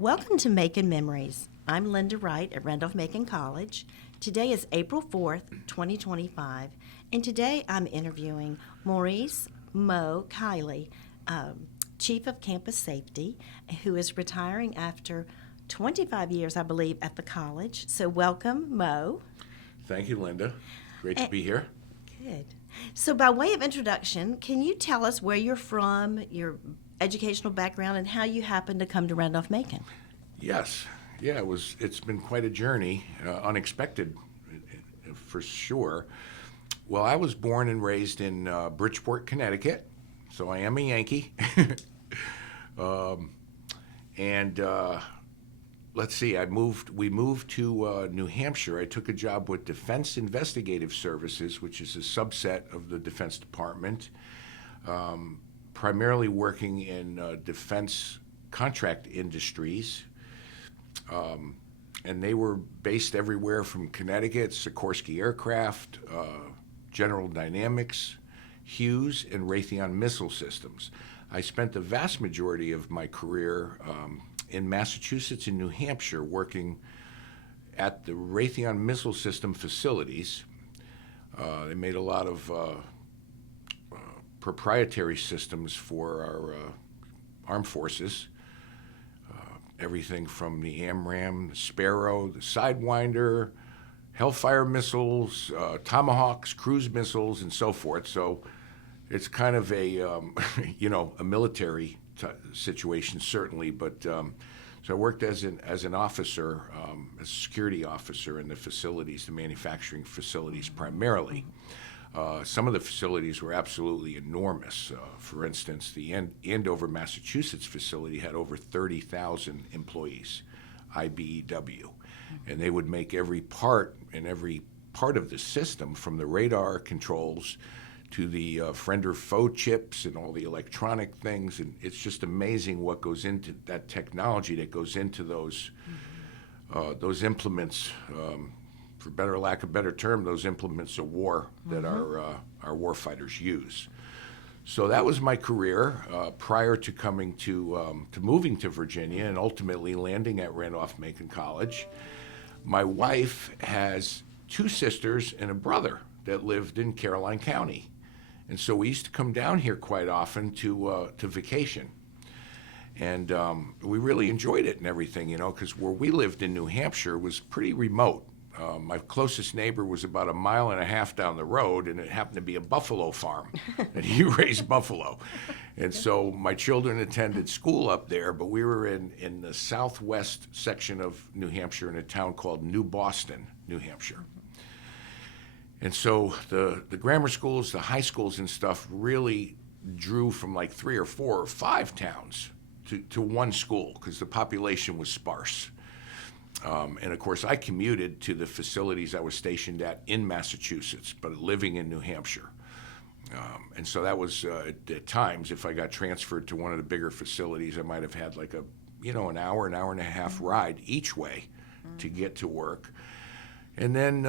Welcome to Macon Memories. I'm Lynda Wright at Randolph-Macon College. Today is April 4th, 2025, and today I'm interviewing Maurice Kiely, Chief of Campus Safety, who is retiring after 25 years, I believe, at the college. So welcome, Mo. Thank you, Lynda. Great to be here. Good. So by way of introduction, can you tell us where you're from, your educational background, and how you happened to come to Randolph-Macon? Yes. Yeah, it's been quite a journey, unexpected for sure. Well, I was born and raised in Bridgeport, Connecticut, so I am a Yankee. And let's see, we moved to New Hampshire. I took a job with Defense Investigative Services, which is a subset of the Defense Department, primarily working in defense contract industries. And they were based everywhere from Connecticut, Sikorsky Aircraft, General Dynamics, Hughes, and Raytheon Missile Systems. I spent the vast majority of my career in Massachusetts and New Hampshire working at the Raytheon Missile System facilities. They made a lot of proprietary systems for our armed forces. Everything from the AMRAAM, the Sparrow, the Sidewinder, Hellfire missiles, Tomahawks, cruise missiles, and so forth. So it's kind of a, a military situation, certainly. But so I worked as an officer, as a security officer in the facilities, the manufacturing facilities primarily. Some of the facilities were absolutely enormous. For instance, the Andover, Massachusetts facility had over 30,000 employees, IBEW, and they would make every part of the system, from the radar controls to the friend or foe chips and all the electronic things. And it's just amazing what goes into that technology that goes into those implements. For better or lack of a better term, those implements of war that our warfighters use. So that was my career prior to coming to moving to Virginia and ultimately landing at Randolph-Macon College. My wife has two sisters and a brother that lived in Caroline County, and so we used to come down here quite often to vacation. And we really enjoyed it and everything, because where we lived in New Hampshire was pretty remote. My closest neighbor was about a mile and a half down the road, and it happened to be a buffalo farm, and he raised buffalo. And so my children attended school up there, but we were in the southwest section of New Hampshire in a town called New Boston, New Hampshire. And so the grammar schools, the high schools and stuff really drew from like 3 or 4 or 5 towns to one school because the population was sparse. And of course, I commuted to the facilities I was stationed at in Massachusetts, but living in New Hampshire. And so that was, at times, if I got transferred to one of the bigger facilities, I might have had like an hour and a half ride each way to get to work. And then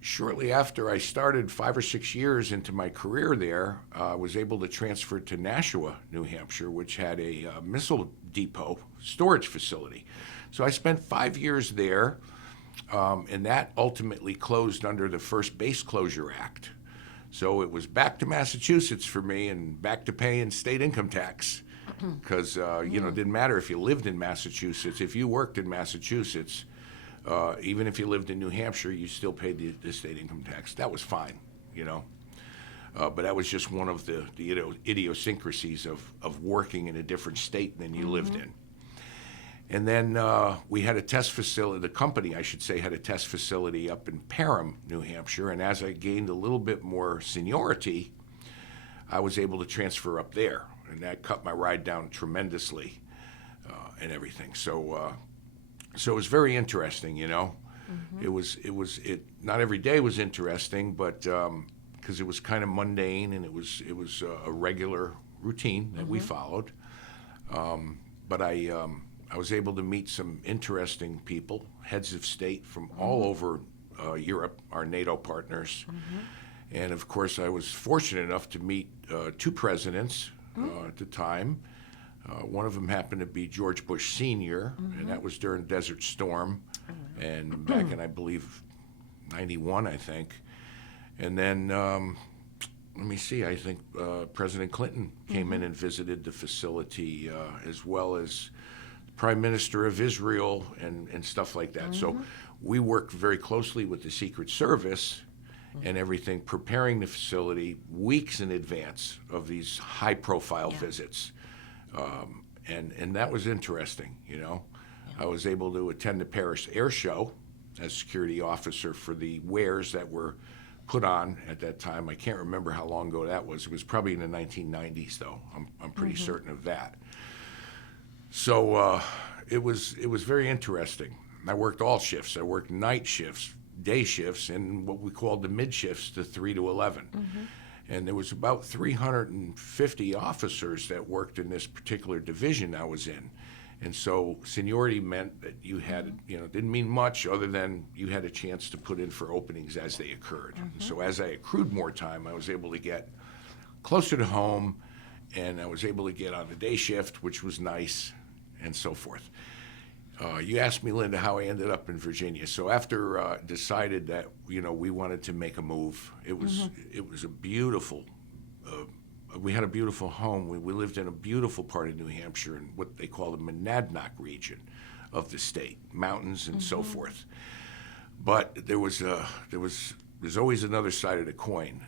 shortly after I started, 5 or 6 years into my career there, I was able to transfer to Nashua, New Hampshire, which had a missile depot storage facility. So I spent 5 years there, and that ultimately closed under the First Base Closure Act. So it was back to Massachusetts for me and back to paying state income tax because, it didn't matter if you lived in Massachusetts. If you worked in Massachusetts, even if you lived in New Hampshire, you still paid the state income tax. That was fine, But that was just one of the idiosyncrasies of working in a different state than you lived in. And then we had a test facility, the company, I should say, had a test facility up in Parham, New Hampshire. And as I gained a little bit more seniority, I was able to transfer up there. And that cut my ride down tremendously and everything. So it was very interesting, It not every day was interesting, but because it was kind of mundane and it was a regular routine that we followed. But I was able to meet some interesting people, heads of state from all over Europe, our NATO partners. And of course, I was fortunate enough to meet 2 presidents at the time, One of them happened to be George Bush Sr., and that was during Desert Storm, and back in, I believe, 91, I think. And then, let me see, I think President Clinton came in and visited the facility, as well as Prime Minister of Israel and stuff like that. So we worked very closely with the Secret Service and everything, preparing the facility weeks in advance of these high-profile visits. And that was interesting, you know. I was able to attend the Paris Air Show as security officer for the wares that were put on at that time. I can't remember how long ago that was. It was probably in the 1990s, though. I'm pretty certain of that. So it was very interesting. I worked all shifts. I worked night shifts, day shifts, and what we called the mid shifts, the 3 to 11. And there was about 350 officers that worked in this particular division I was in. And so seniority meant that you had, didn't mean much other than you had a chance to put in for openings as they occurred. So as I accrued more time, I was able to get closer to home, and I was able to get on the day shift, which was nice, and so forth. You asked me, Lynda, how I ended up in Virginia. So after decided that we wanted to make a move, it was a beautiful. We had a beautiful home. We lived in a beautiful part of New Hampshire in what they call the Monadnock region of the state, mountains and so forth. But there's always another side of the coin,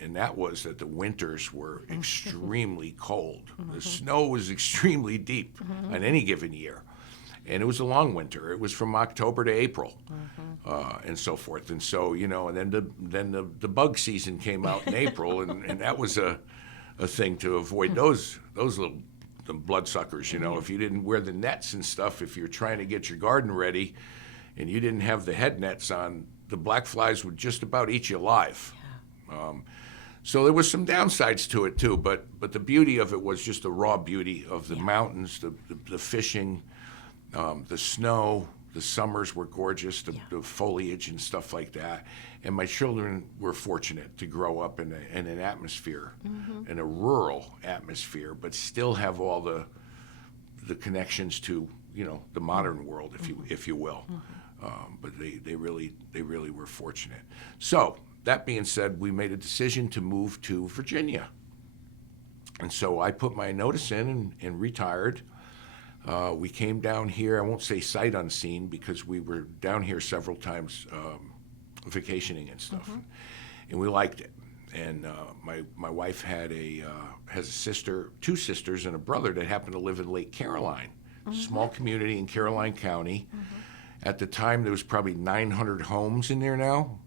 and that was that the winters were extremely cold. The snow was extremely deep on any given year. And it was a long winter. It was from October to April, and so forth. And so, and then the bug season came out in April, and that was a thing to avoid those little the bloodsuckers. If you didn't wear the nets and stuff, if you're trying to get your garden ready, and you didn't have the head nets on, the black flies would just about eat you alive. So there was some downsides to it too, but the beauty of it was just the raw beauty of the mountains, the fishing. The snow, the summers were gorgeous, the foliage and stuff like that. And my children were fortunate to grow up in an atmosphere, in a rural atmosphere, but still have all the connections to, the modern world, if you will. But they really were fortunate. So that being said, we made a decision to move to Virginia. And so I put my notice in and retired. We came down here, I won't say sight unseen, because we were down here several times vacationing and stuff, and we liked it. And my wife has a sister, 2 sisters, and a brother that happened to live in Lake Caroline, small community in Caroline County. At the time, there was probably 900 homes in there now.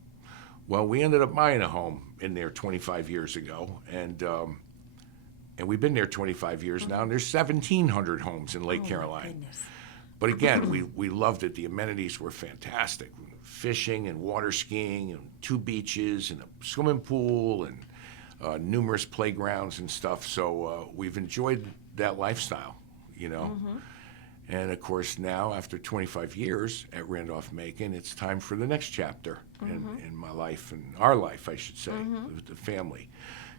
Well, we ended up buying a home in there 25 years ago, and we've been there 25 years now, and there's 1,700 homes in Lake Caroline. But again, we loved it. The amenities were fantastic. Fishing and water skiing and 2 beaches and a swimming pool and numerous playgrounds and stuff. So we've enjoyed that lifestyle, And of course now, after 25 years at Randolph-Macon, it's time for the next chapter in my life, and our life, I should say, with the family.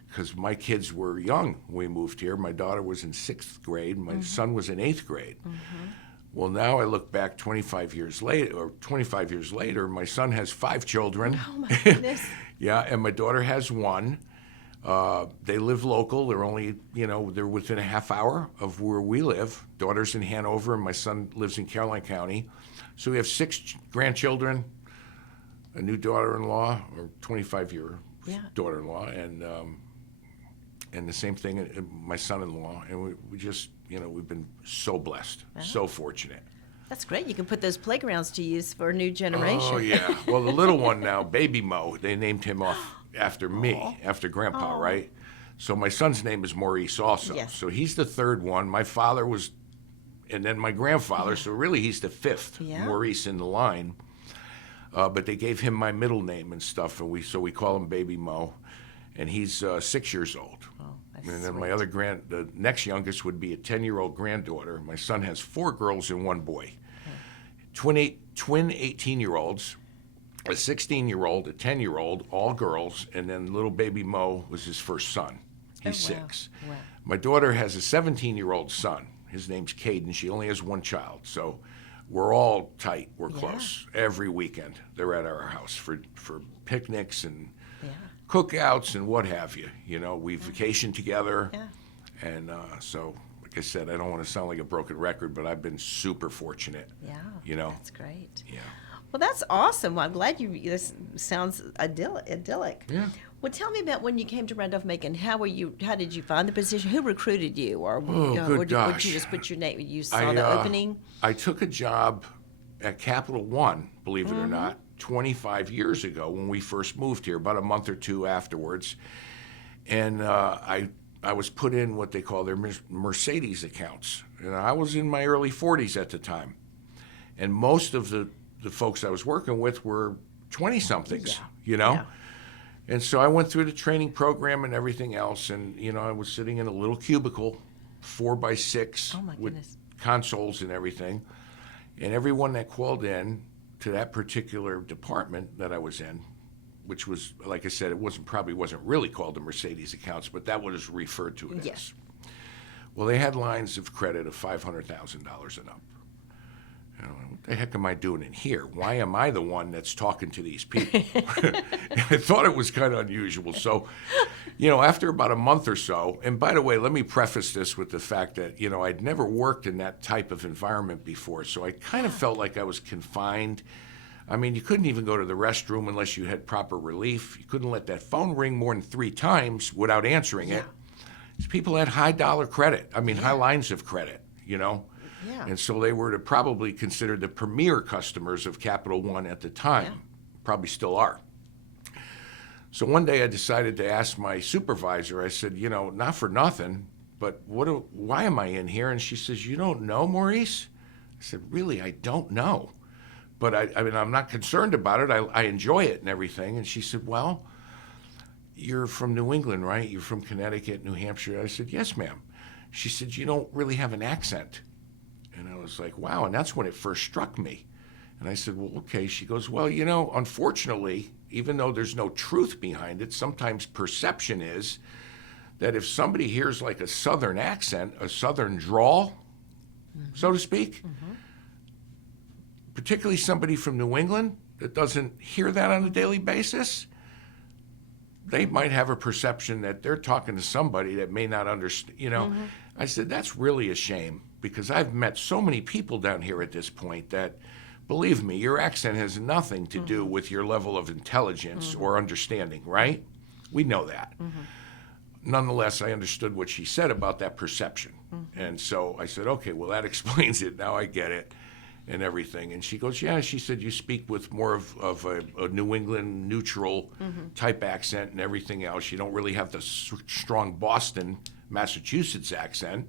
Because my kids were young when we moved here. My daughter was in 6th grade. My son was in 8th grade. Well, now I look back 25 years later, my son has 5 children. Oh, my goodness. Yeah, and my daughter has 1. They live local. They're only, they're within a half hour of where we live. Daughter's in Hanover, and my son lives in Caroline County. So we have 6 grandchildren, a new daughter-in-law, or 25-year daughter-in-law, and the same thing, my son-in-law, and we just, we've been so blessed, so fortunate. That's great. You can put those playgrounds to use for a new generation. Oh, yeah. Well, the little one now, Baby Mo, they named him off after me, after Grandpa, right? So my son's name is Maurice also. Yes. So he's the 3rd one. My father was, and then my grandfather, so really he's the 5th Maurice in the line. But they gave him my middle name and stuff, and we call him Baby Mo. And he's 6 years old. Oh, that's and then sweet. my the next youngest would be a 10-year-old granddaughter. My son has 4 girls and 1 boy. Twin 18-year-olds, a 16-year-old, a 10-year-old, all girls, and then little Baby Mo was his first son. He's 6. Wow. My daughter has a 17-year-old son. His name's Caden. She only has one child, so we're all tight. We're close. Every weekend they're at our house for picnics and cookouts and what have you. You know, we vacation together, and so like I said, I don't want to sound like a broken record, but I've been super fortunate. Yeah, you know, that's great. Yeah. Well, that's awesome. Well, I'm glad this sounds idyllic. Yeah. Well, tell me about when you came to Randolph-Macon. How did you find the position? Who recruited you? Or, good or did gosh. you just put your name, you saw the opening? I took a job at Capital One, believe it or not, 25 years ago when we first moved here, about a month or two afterwards. And I was put in what they call their Mercedes accounts. And I was in my early 40s at the time. And most of the folks I was working with were 20-somethings, you know? Yeah. And so I went through the training program and everything else, and, you know, I was sitting in a little cubicle, 4x6, with consoles and everything. And everyone that called in to that particular department that I was in, which was, like I said, probably wasn't really called the Mercedes accounts, but that was referred to it as. Well, they had lines of credit of $500,000 and up. You know, what the heck am I doing in here? Why am I the one that's talking to these people? I thought it was kind of unusual. So, you know, after about a month or so, and by the way, let me preface this with the fact that, you know, I'd never worked in that type of environment before, so I kind of felt like I was confined. I mean, you couldn't even go to the restroom unless you had proper relief. You couldn't let that phone ring more than 3 times without answering it. These people had high dollar credit. I mean, high lines of credit, you know? Yeah. And so they were probably considered the premier customers of Capital One at the time. Probably still are. So one day I decided to ask my supervisor, I said, you know, not for nothing, but why am I in here? And she says, you don't know, Maurice? I said, really, I don't know. But I mean, I'm not concerned about it. I enjoy it and everything. And she said, well, you're from New England, right? You're from Connecticut, New Hampshire. I said, yes, ma'am. She said, you don't really have an accent. And I was like, wow. And that's when it first struck me. And I said, well, okay. She goes, well, you know, unfortunately, even though there's no truth behind it, sometimes perception is that if somebody hears like a Southern accent, a Southern drawl, so to speak, particularly somebody from New England that doesn't hear that on a daily basis, they might have a perception that they're talking to somebody that may not understand, you know. I said, that's really a shame, because I've met so many people down here at this point that, believe me, your accent has nothing to do with your level of intelligence or understanding, right? We know that. Nonetheless, I understood what she said about that perception. And so I said, okay, well, that explains it. Now I get it and everything. And she goes, yeah, she said, you speak with more of a New England neutral type accent and everything else. You don't really have the strong Boston, Massachusetts accent.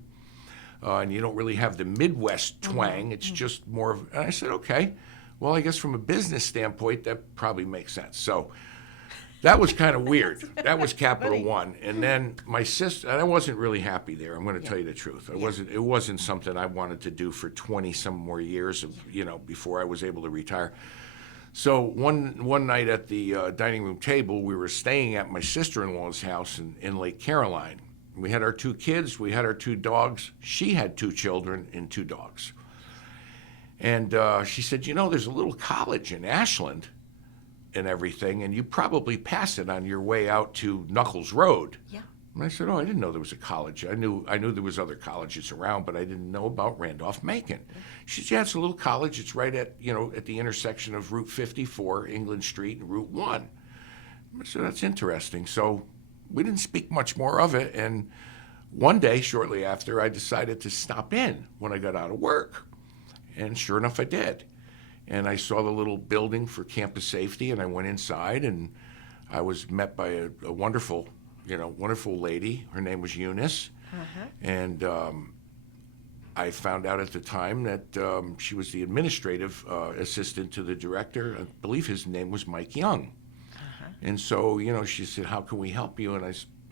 And you don't really have the Midwest twang. It's just more of, and I said, okay, well, I guess from a business standpoint, that probably makes sense. So that was kind of weird. That was Capital One. And then my sister, and I wasn't really happy there. I'm going to tell you the truth. It wasn't something I wanted to do for 20 some more years of, you know, before I was able to retire. So one night at the dining room table, we were staying at my sister-in-law's house in Lake Caroline. We had our 2 kids, we had our 2 dogs. She had 2 children and 2 dogs. And she said, you know, there's a little college in Ashland and everything, and you probably pass it on your way out to Knuckles Road. Yeah. And I said, oh, I didn't know there was a college. I knew there was other colleges around, but I didn't know about Randolph-Macon. She said, yeah, it's a little college. It's right at the intersection of Route 54, England Street, and Route 1. I said, that's interesting. So we didn't speak much more of it, and one day, shortly after, I decided to stop in when I got out of work. And sure enough, I did. And I saw the little building for campus safety, and I went inside, and I was met by a wonderful, wonderful lady. Her name was Eunice. And I found out at the time that she was the administrative assistant to the director. I believe his name was Mike Young. And so, she said, how can we help you? And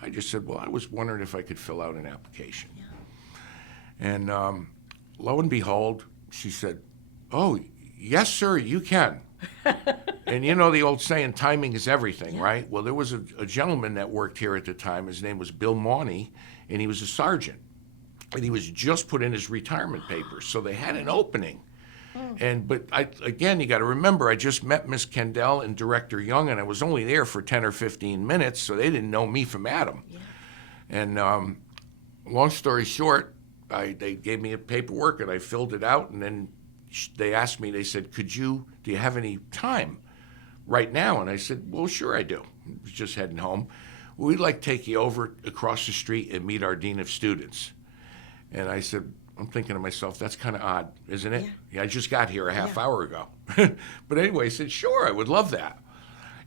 I just said, well, I was wondering if I could fill out an application. And lo and behold, she said, oh, yes, sir, you can. And you know the old saying, timing is everything, right? Well, there was a gentleman that worked here at the time. His name was Bill Mauney, and he was a sergeant. and he was just put in his retirement papers, so they had an opening. But again, you got to remember, I just met Miss Kendall and Director Young, and I was only there for 10 or 15 minutes, so they didn't know me from Adam. Yeah. And long story short, they gave me a paperwork, and I filled it out, and then they asked me, they said, do you have any time right now? And I said, well, sure I do. I was just heading home. We'd like to take you over across the street and meet our Dean of Students. And I said, I'm thinking to myself, that's kind of odd, isn't it? Yeah, I just got here a half hour ago. But anyway, I said, sure, I would love that.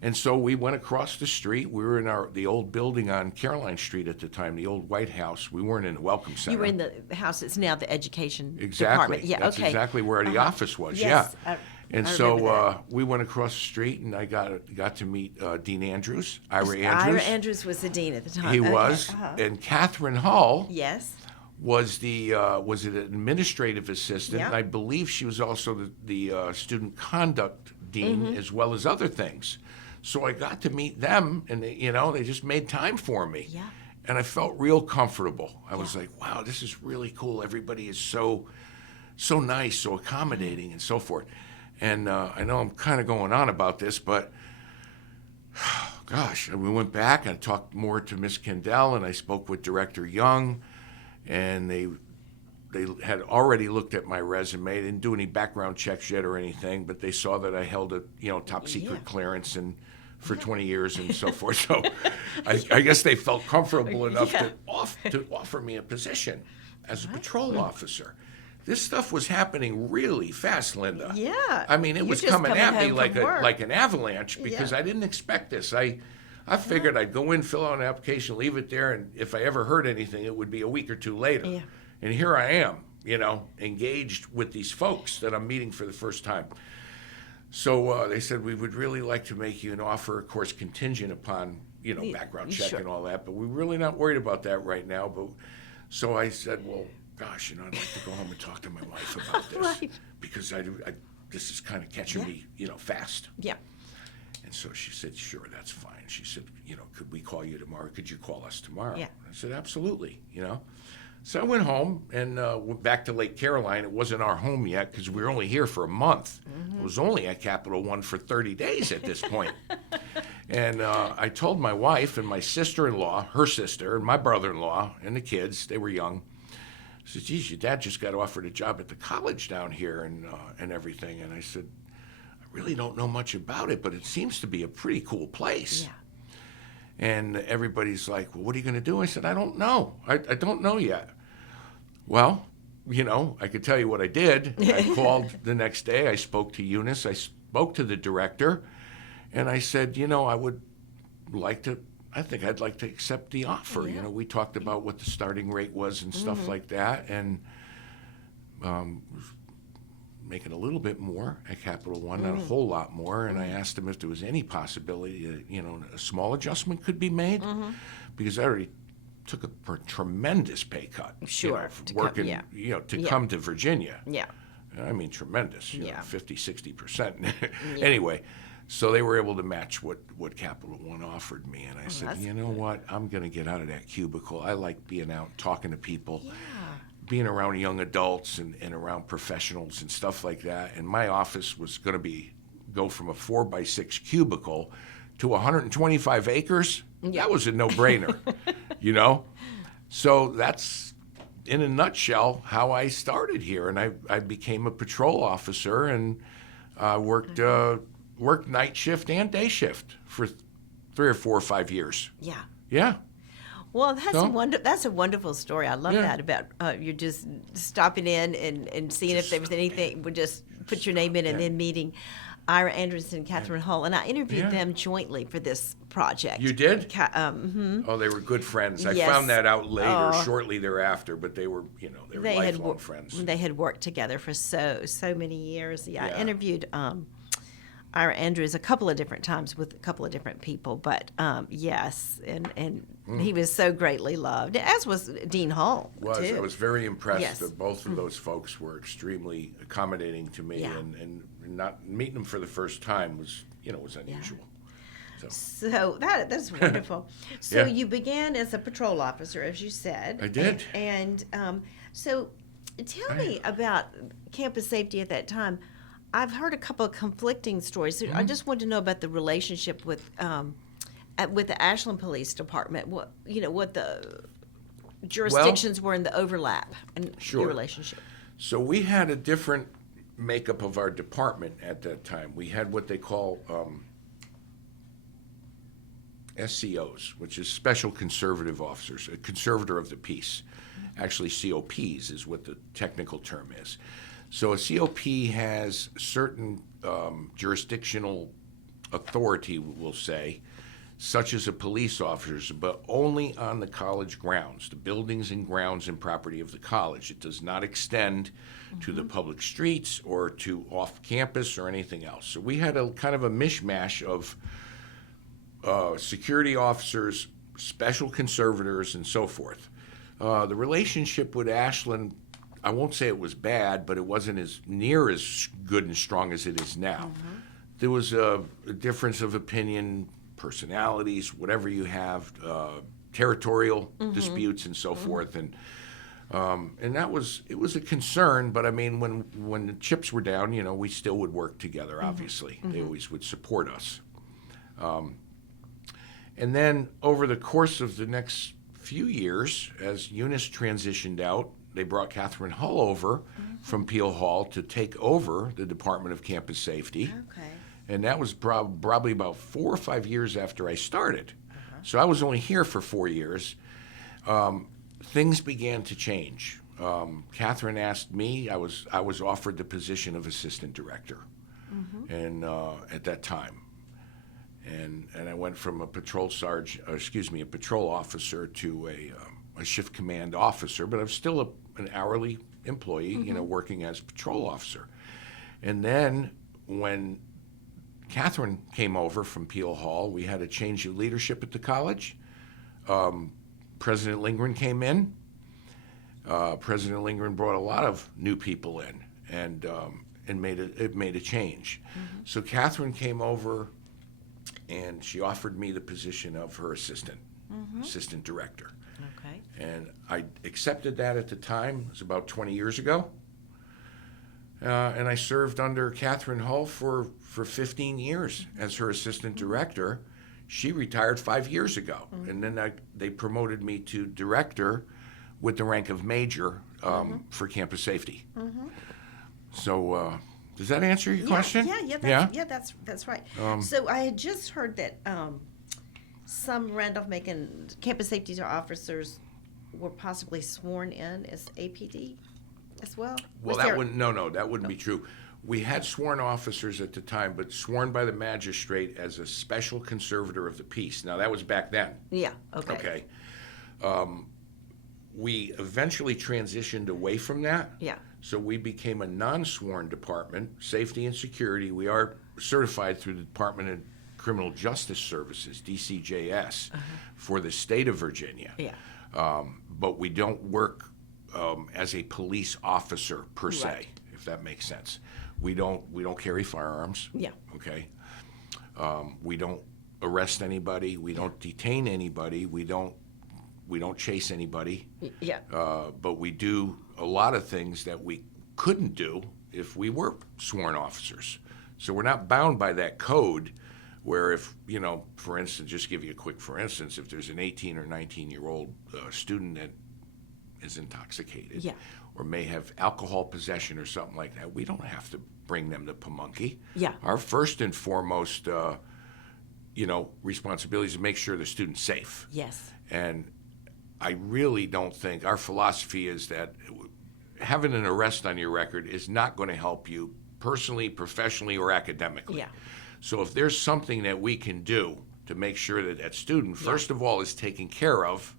And so we went across the street. We were in the old building on Caroline Street at the time, the old White House. We weren't in the Welcome Center. You were in the house that's now the education Exactly. department. Yeah, That's okay. exactly where the office was, Yes, yeah. I And remember so that. we went across the street, and I got to meet Dean Andrews, Ira Ira Andrews. Andrews was the dean at the time. He Okay, was. And Catherine Hull Yes. was an administrative assistant. Yeah. And I believe she was also the student conduct dean, as well as other things. So I got to meet them, and they just made time for me. Yeah. And I felt real comfortable. I was like, wow, this is really cool. Everybody is so nice, so accommodating, and so forth. And I know I'm kind of going on about this, but gosh, we went back and I talked more to Miss Kendall, and I spoke with Director Young, and they had already looked at my resume. They didn't do any background checks yet or anything, but they saw that I held a top secret clearance and for 20 years and so forth. So I guess they felt comfortable enough to offer me a position as a patrol officer. This stuff was happening really fast, Lynda. Yeah. I mean, it was just coming at me home like from work. like an avalanche because I didn't expect this. I figured I'd go in, fill out an application, leave it there, and if I ever heard anything, it would be a week or two later. Yeah. And here I am, engaged with these folks that I'm meeting for the first time. So they said, we would really like to make you an offer, of course, contingent upon, background check Sure. and all that, but we're really not worried about that right now. But so I said, well, gosh, I'd like to go home and talk to my wife about this Right. because this is kind of catching me, fast. Yeah. And so she said, sure, that's fine. She said, could we call you tomorrow? Could you call us tomorrow? Yeah. I said, absolutely, So I went home and went back to Lake Caroline. It wasn't our home yet because we were only here for a month. It was only at Capital One for 30 days at this point. And I told my wife and my sister-in-law, her sister, and my brother-in-law, and the kids, they were young. I said, geez, your dad just got offered a job at the college down here and everything. And I said, I really don't know much about it, but it seems to be a pretty cool place. Yeah. And everybody's like, well, what are you going to do? I said, I don't know. I don't know yet. Well, I could tell you what I did. I called the next day. I spoke to Eunice. I spoke to the director. And I said, I would like to, I think I'd like to accept the offer. Yeah. We talked about what the starting rate was and stuff like that. And making a little bit more at Capital One, not a whole lot more. And I asked him if there was any possibility that, a small adjustment could be made because I already took a tremendous pay cut. Sure. For working, to come to Virginia. Yeah. I mean, tremendous, Yeah. 50, 60%. Anyway, so they were able to match what Capital One offered me. And I said, that's you know what? I'm going to get out of that cubicle. I like being out talking to people. Yeah. Being around young adults and around professionals and stuff like that. And my office was going to go from a 4x6 cubicle to 125 acres. That was a no-brainer, So that's, in a nutshell, how I started here. And I became a patrol officer and worked night shift and day shift for 3 or 4 or 5 years. Yeah. Yeah. Well, that's a wonderful story. I love Yeah. that about you just stopping in and seeing if there was anything. Would just put your name in and then meeting Ira Andrews and Catherine Hull. And I interviewed them jointly for this project. You did? Mm-hmm. Oh, they were good friends. I Yes. found that out later, Oh. shortly thereafter, but they were, they were lifelong friends. They had worked together for so many years. Yeah. Yeah. I interviewed Ira Andrews a couple of different times with a couple of different people, but yes, and he was so greatly loved, as was Dean Hull. I was very impressed Yes. that both of those folks were extremely accommodating to me, Yeah. and not meeting them for the first time was unusual. So that's wonderful. So Yeah. you began as a patrol officer, as you said. I did. And so tell me about campus safety at that time. I've heard a couple of conflicting stories. So I just want to know about the relationship with the Ashland Police Department. What the jurisdictions were in the overlap and Sure. your relationship. So we had a different makeup of our department at that time. We had what they call SCOs, which is Special Conservative Officers, a conservator of the peace. Actually, COPs is what the technical term is. So a COP has certain jurisdictional authority, we'll say, such as a police officer's, but only on the college grounds, the buildings and grounds and property of the college. It does not extend to the public streets or to off campus or anything else. So we had a kind of a mishmash of security officers, special conservators, and so forth. The relationship with Ashland, I won't say it was bad, but it wasn't as near as good and strong as it is now. There was a difference of opinion, personalities, whatever you have, territorial disputes and so forth, and it was a concern. But I mean, when the chips were down, we still would work together. Obviously, they always would support us. And then over the course of the next few years, as Eunice transitioned out, they brought Catherine Hull over from Peel Hall to take over the Department of Campus Safety. Okay. And that was probably about 4 or 5 years after I started. So I was only here for 4 years. Things began to change. Catherine asked me, I was offered the position of assistant director, and at that time. And I went from a patrol officer to a shift command officer, but I was still an hourly employee, working as patrol officer. And then when Catherine came over from Peel Hall, we had a change of leadership at the college. President Lindgren came in. President Lindgren brought a lot of new people in, and made a change. So Catherine came over, and she offered me the position of her assistant director. Okay. And I accepted that at the time. It was about 20 years ago. And I served under Catherine Hull for 15 years as her assistant director. She retired 5 years ago. And then they promoted me to director with the rank of major for campus safety. So does that answer your question? Yeah, that's right. So I had just heard that some Randolph-Macon campus safety officers were possibly sworn in as APD as well. Well, that wouldn't be true. We had sworn officers at the time, but sworn by the magistrate as a special conservator of the peace. Now, that was back then. Yeah, okay. We eventually transitioned away from that. Yeah. So we became a non-sworn department, safety and security. We are certified through the Department of Criminal Justice Services, DCJS, for the state of Virginia. Yeah. But we don't work as a police officer per se, Right. if that makes sense. We don't carry firearms. Yeah. Okay. We don't arrest anybody. We don't detain anybody. We don't chase anybody. Yeah. But we do a lot of things that we couldn't do if we were sworn officers. So we're not bound by that code. Where if, for instance, just give you a quick for instance, if there's an 18 or 19-year-old student that is intoxicated or may have alcohol possession or something like that, we don't have to bring them to Pamunkey. Yeah. Our first and foremost, responsibility is to make sure the student's safe. Yes. And I really don't think, our philosophy is that having an arrest on your record is not going to help you personally, professionally, or academically. Yeah. So if there's something that we can do to make sure that that student, first of all, is taken care of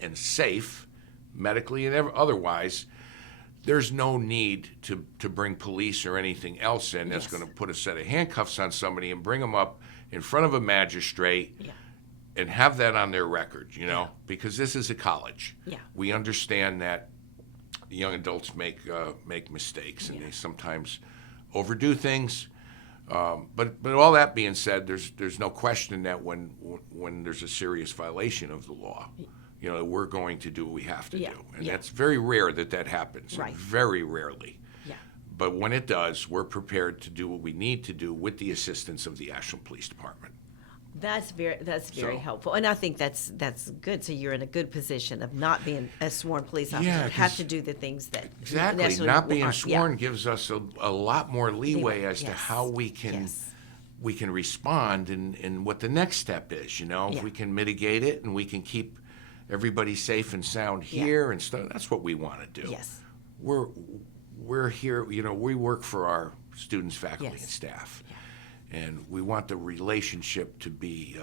and safe, medically and otherwise, there's no need to bring police or anything else in that's going to put a set of handcuffs on somebody and bring them up in front of a magistrate and have that on their record, because this is a college. Yeah. We understand that young adults make mistakes and they sometimes overdo things. But all that being said, there's no question that when there's a serious violation of the law, we're going to do what we have to do, and that's very rare that happens. Right. Very rarely. Yeah. But when it does, we're prepared to do what we need to do with the assistance of the Ashland Police Department. That's very helpful, and I think that's good. So you're in a good position of not being a sworn police officer. Yeah, You have to do the things that Exactly. necessarily Not being aren't- sworn gives us a lot more leeway as to Yes. how we can Yes. respond and what the next step is. If we can mitigate it and we can keep everybody safe and sound here and stuff. That's what we want to do. Yes. We're here. We work for our students, faculty, Yes. and staff, and we want the relationship to be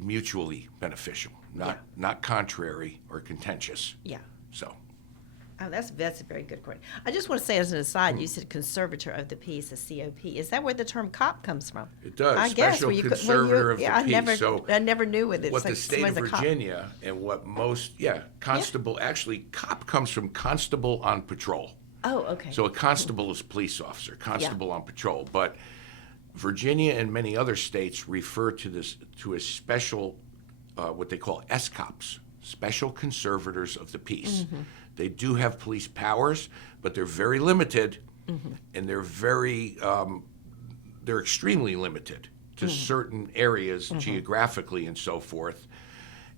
mutually beneficial, not contrary or contentious. Yeah. So. Oh, that's a very good question. I just want to say as an aside, you said conservator of the peace, a COP. Is that where the term cop comes from? It does. I guess. Special When you conservator of the peace. I never knew it. It's What like the state of someone's a cop. Virginia and what most, constable, actually, cop comes from constable on patrol. Oh, okay. So a constable is police officer, constable on patrol. But Virginia and many other states refer to a special, what they call SCOPs, Special Conservators of the Peace. Mm-hmm. They do have police powers, but they're very limited, and they're extremely limited to certain areas geographically and so forth.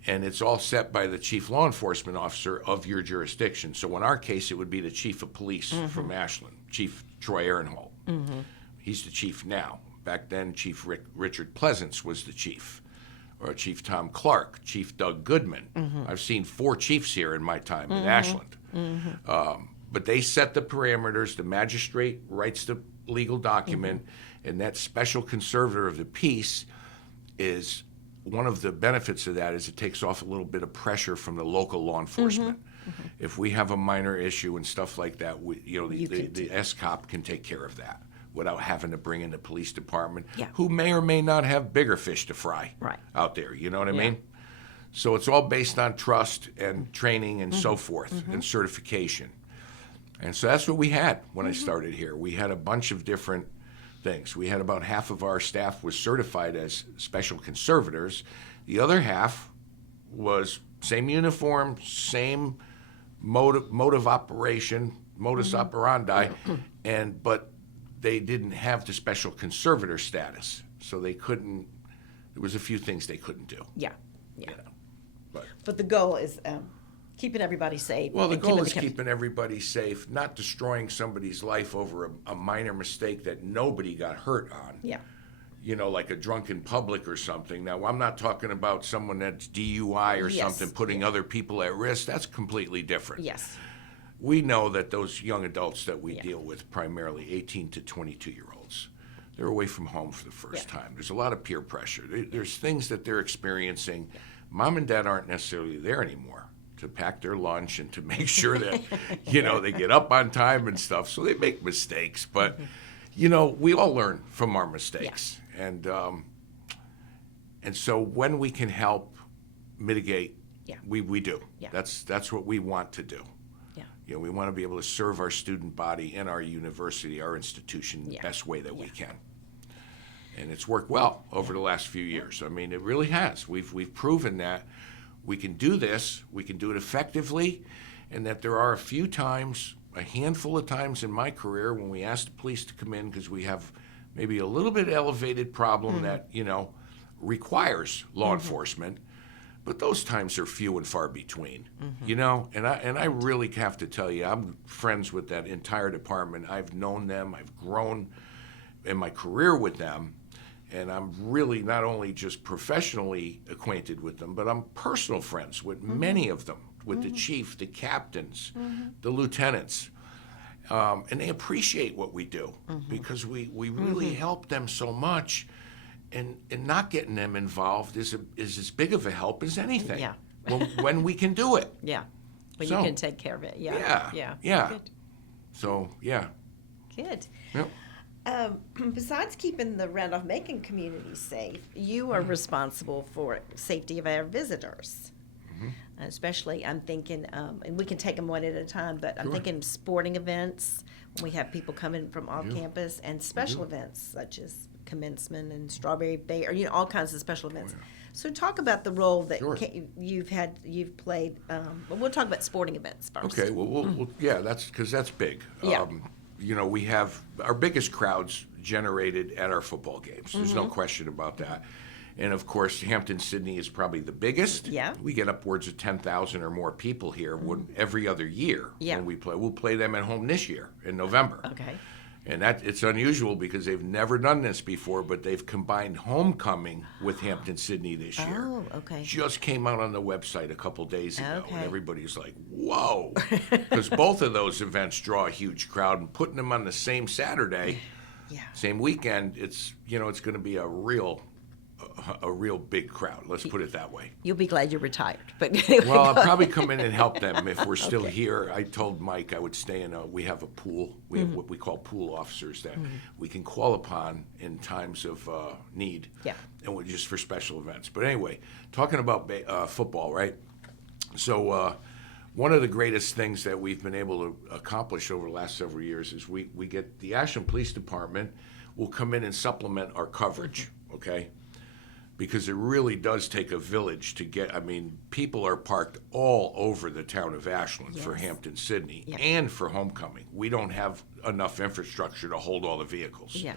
And it's all set by the chief law enforcement officer of your jurisdiction. So in our case, it would be the chief of police from Ashland, Chief Troy Ehrenholt. He's the chief now. Back then, Chief Richard Pleasance was the chief, or Chief Tom Clark, Chief Doug Goodman. I've seen 4 chiefs here in my time in Ashland. But they set the parameters. The magistrate writes the legal document, and that special conservator of the peace is one of the benefits of that is it takes off a little bit of pressure from the local law enforcement. If we have a minor issue and stuff like that, the SCOP can take care of that without having to bring in the police department, who may or may not have bigger fish to fry out there. You know what I mean? So it's all based on trust and training and so forth and certification. And so that's what we had when I started here. We had a bunch of different things. We had about half of our staff was certified as special conservators. The other half was same uniform, same mode of operation, modus operandi, but they didn't have the special conservator status, so they couldn't. There was a few things they couldn't do. Yeah. But the goal is keeping everybody safe. well, the goal is keeping everybody safe, not destroying somebody's life over a minor mistake that nobody got hurt on. Yeah. Like a drunken public or something. Now, I'm not talking about someone that's DUI or something, putting other people at risk. That's completely different. Yes. We know that those young adults that we deal with, primarily 18 to 22-year-olds, they're away from home for the first time. There's a lot of peer pressure. There's things that they're experiencing. Mom and dad aren't necessarily there anymore to pack their lunch and to make sure that, they get up on time and stuff. So they make mistakes. But, we all learn from our mistakes. And so when we can help mitigate, we do. That's what we want to do. We want to be able to serve our student body and our university, our institution, the best way that we can. And it's worked well over the last few years. I mean, it really has. We've proven that we can do this, we can do it effectively, and that there are a handful of times in my career when we ask the police to come in because we have maybe a little bit elevated problem that, requires law enforcement. But those times are few and far between, And I really have to tell you, I'm friends with that entire department. I've known them. I've grown in my career with them, and I'm really not only just professionally acquainted with them, but I'm personal friends with many of them, with the chief, the captains, the lieutenants, and they appreciate what we do because we really help them so much. And not getting them involved is as big of a help as anything. Yeah. when we can do it. Yeah. When So, you can take care of it. Yeah. Good. So, yeah. Good. Yep. Besides keeping the Randolph-Macon community safe, you are responsible for safety of our visitors. Especially, I'm thinking, and we can take them one at a time, but I'm Sure. thinking sporting events. We have people coming from off do. campus, and special events such as commencement and strawberry bay, or all kinds of special events. So talk about the role that Sure. you've played. But we'll talk about sporting events first. Okay, well, yeah, that's because that's big. Yeah. We have our biggest crowds generated at our football games. There's no question about that. And of course, Hampton-Sydney is probably the biggest. Yeah. We get upwards of 10,000 or more people here every other year Yeah. when we play. We'll play them at home this year in November. Okay. And it's unusual because they've never done this before, but they've combined homecoming with Hampton-Sydney this year. Oh, okay. Just came out on the website a couple days ago, Okay. and everybody's like, whoa. Because both of those events draw a huge crowd, and putting them on the same Saturday, Yeah. same weekend, it's going to be a real big crowd. Let's put it that way. You'll be glad you're retired. But Well, I'll probably come in and help them if we're still here. I told Mike I would stay we have a pool. We have what we call pool officers that we can call upon in times of need. Yeah. And just for special events. But anyway, talking about football, right? So one of the greatest things that we've been able to accomplish over the last several years is we get the Ashland Police Department will come in and supplement our coverage, okay? Because it really does take a village to get, people are parked all over the town of Ashland for Yes. Hampton-Sydney Yeah. and for homecoming. We don't have enough infrastructure to hold all the vehicles. Yeah.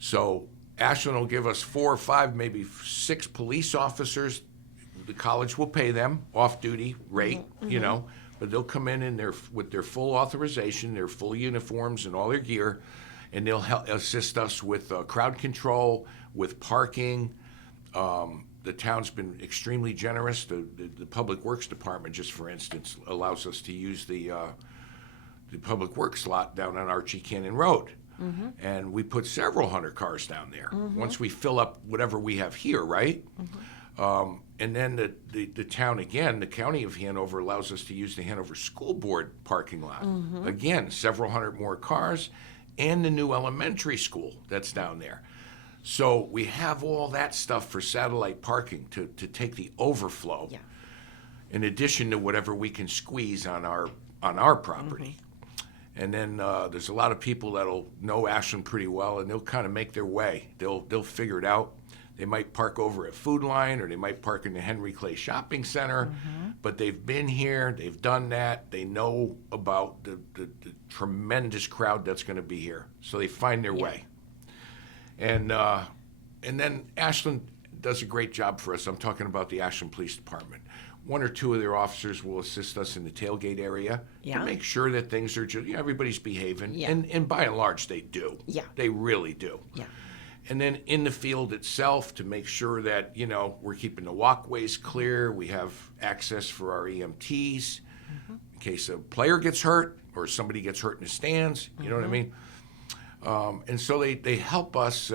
So Ashland will give us 4 or 5, maybe 6 police officers. The college will pay them off-duty rate, but they'll come in with their full authorization, their full uniforms and all their gear, and they'll assist us with crowd control, with parking. The town's been extremely generous. The Public Works Department, just for instance, allows us to use the Public Works lot down on Archie Cannon Road. And we put several hundred cars down there once we fill up whatever we have here, right? And then the town, again, the county of Hanover allows us to use the Hanover School Board parking lot. Again, several hundred more cars, and the new elementary school that's down there. So we have all that stuff for satellite parking to take the overflow, Yeah. in addition to whatever we can squeeze on our property. And then there's a lot of people that'll know Ashland pretty well, and they'll kind of make their way. They'll figure it out. They might park over at Food Line, or they might park in the Henry Clay Shopping Center, but they've been here, they've done that, they know about the tremendous crowd that's going to be here, so they find their way. And then Ashland does a great job for us. I'm talking about the Ashland Police Department. 1 or 2 of their officers will assist us in the tailgate area Yeah. to make sure that things are just, everybody's behaving. Yeah. And by and large, they do. Yeah. They really do. Yeah. And then in the field itself, to make sure that, we're keeping the walkways clear, we have access for our EMTs in case a player gets hurt or somebody gets hurt in the stands, you know what I mean? And so they help us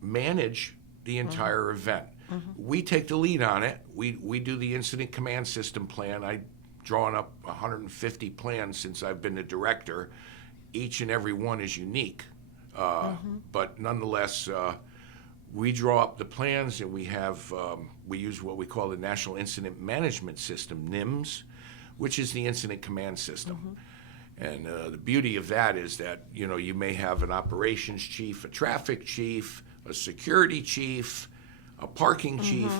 manage the entire event. We take the lead on it. We do the incident command system plan. I've drawn up 150 plans since I've been the director. Each and every one is unique. But nonetheless, we draw up the plans, and we use what we call the National Incident Management System, NIMS, which is the incident command system. And the beauty of that is that, you may have an operations chief, a traffic chief, a security chief, a parking chief.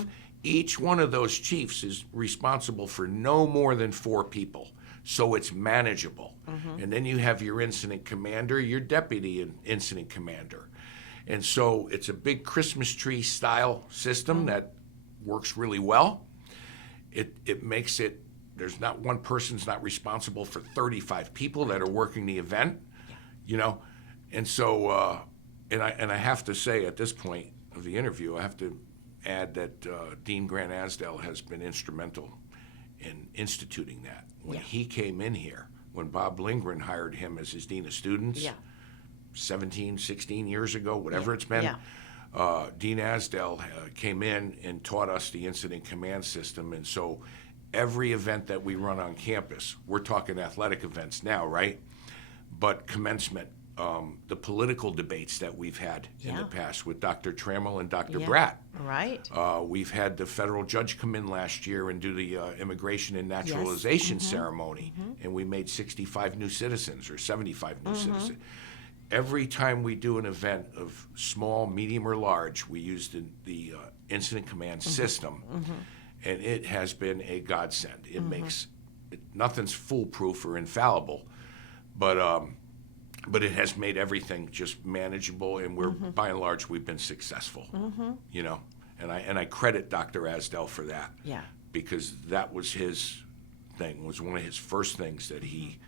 Each one of those chiefs is responsible for no more than 4 people, so it's manageable. And then you have your incident commander, your deputy incident commander. And so it's a big Christmas tree style system that works really well. It makes it, there's not one person's not responsible for 35 people that are working the event, And so, and I have to say at this point of the interview, I have to add that Dean Grant Asdell has been instrumental in instituting that. When he came in here, when Bob Lindgren hired him as his Dean of Students, 17, 16 years ago, whatever it's been, Dean Asdell came in and taught us the incident command system. And so every event that we run on campus, we're talking athletic events now, right? But commencement, the political debates that we've had in the Yeah. past with Dr. Trammell and Dr. Yeah. Bratt. Right. We've had the federal judge come in last year and do the immigration and naturalization ceremony, and we made 65 new citizens or 75 new citizens. Every time we do an event of small, medium, or large, we use the incident command system, and it has been a godsend. It makes nothing's foolproof or infallible, but it has made everything just manageable, and we're by and large we've been successful. You know, and I credit Dr. Asdell for that. Yeah. Because that was his thing. Was one of his first things that he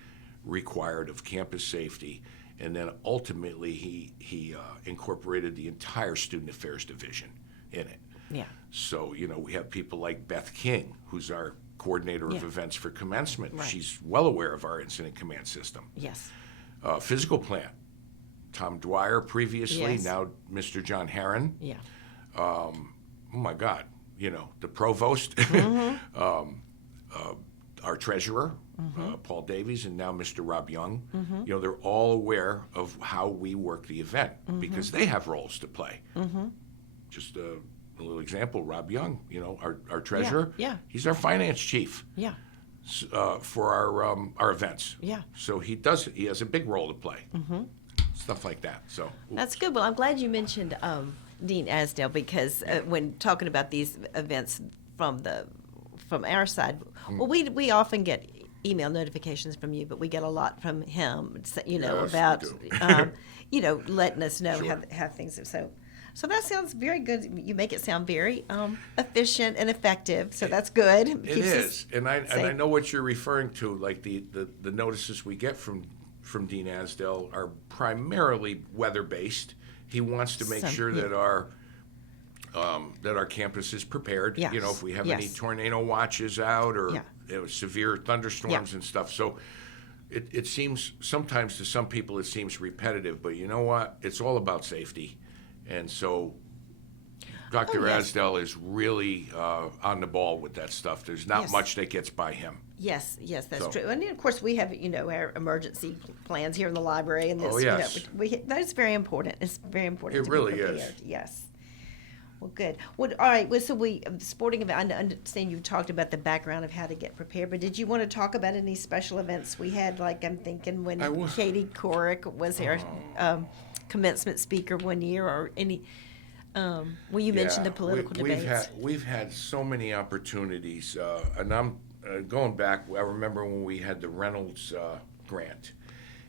required of campus safety, and then ultimately he incorporated the entire student affairs division in it. Yeah. So you know we have people like Beth King, who's our coordinator of events for commencement. Right. She's well aware of our incident command system. Yes. Physical plant, Tom Dwyer previously, Yes. now Mr. John Herron. Yeah. Oh my God, you know, the provost, our treasurer, Paul Davies, and now Mr. Rob Young. You know, they're all aware of how we work the event because they have roles to play. Just a little example, Rob Young, you know, our treasurer, Yeah. he's our finance chief. Yeah. For our events. Yeah. So he has a big role to play. Stuff like that. So That's good. Well, I'm glad you mentioned Dean Asdell because when talking about these events from our side, well, we often get email notifications from you, but we get a lot from him. You know, Yes, about we do. you know, letting us know Sure. how things are. So that sounds very good. You make it sound very efficient and effective. So that's good. it Keeps us is, and I safe. know what you're referring to. Like the notices we get from Dean Asdell are primarily weather based. He wants to make sure that our campus is prepared. Yes. You know, if we have any Yes. tornado watches out or Yeah. you know, severe thunderstorms Yeah. and stuff. So it seems sometimes to some people it seems repetitive, but you know what? It's all about safety, and so. Dr. yes. Asdell is really on the ball with that stuff. There's not Yes. much that gets by him. Yes, that's So- true. And then, of course, we have, you know, our emergency plans here in the library, and this, Oh, you know, yes. that's very important. It's very important. It to really be is. prepared. Yes. Well, good. Well, all right. Well, so sporting event. I understand you talked about the background of how to get prepared, but did you want to talk about any special events we had? Like I'm thinking when I wa- Katie Corrick was our commencement speaker one year, or any. Well, you mentioned the political debates. We've had so many opportunities, and I'm going back. I remember when we had the Reynolds grant,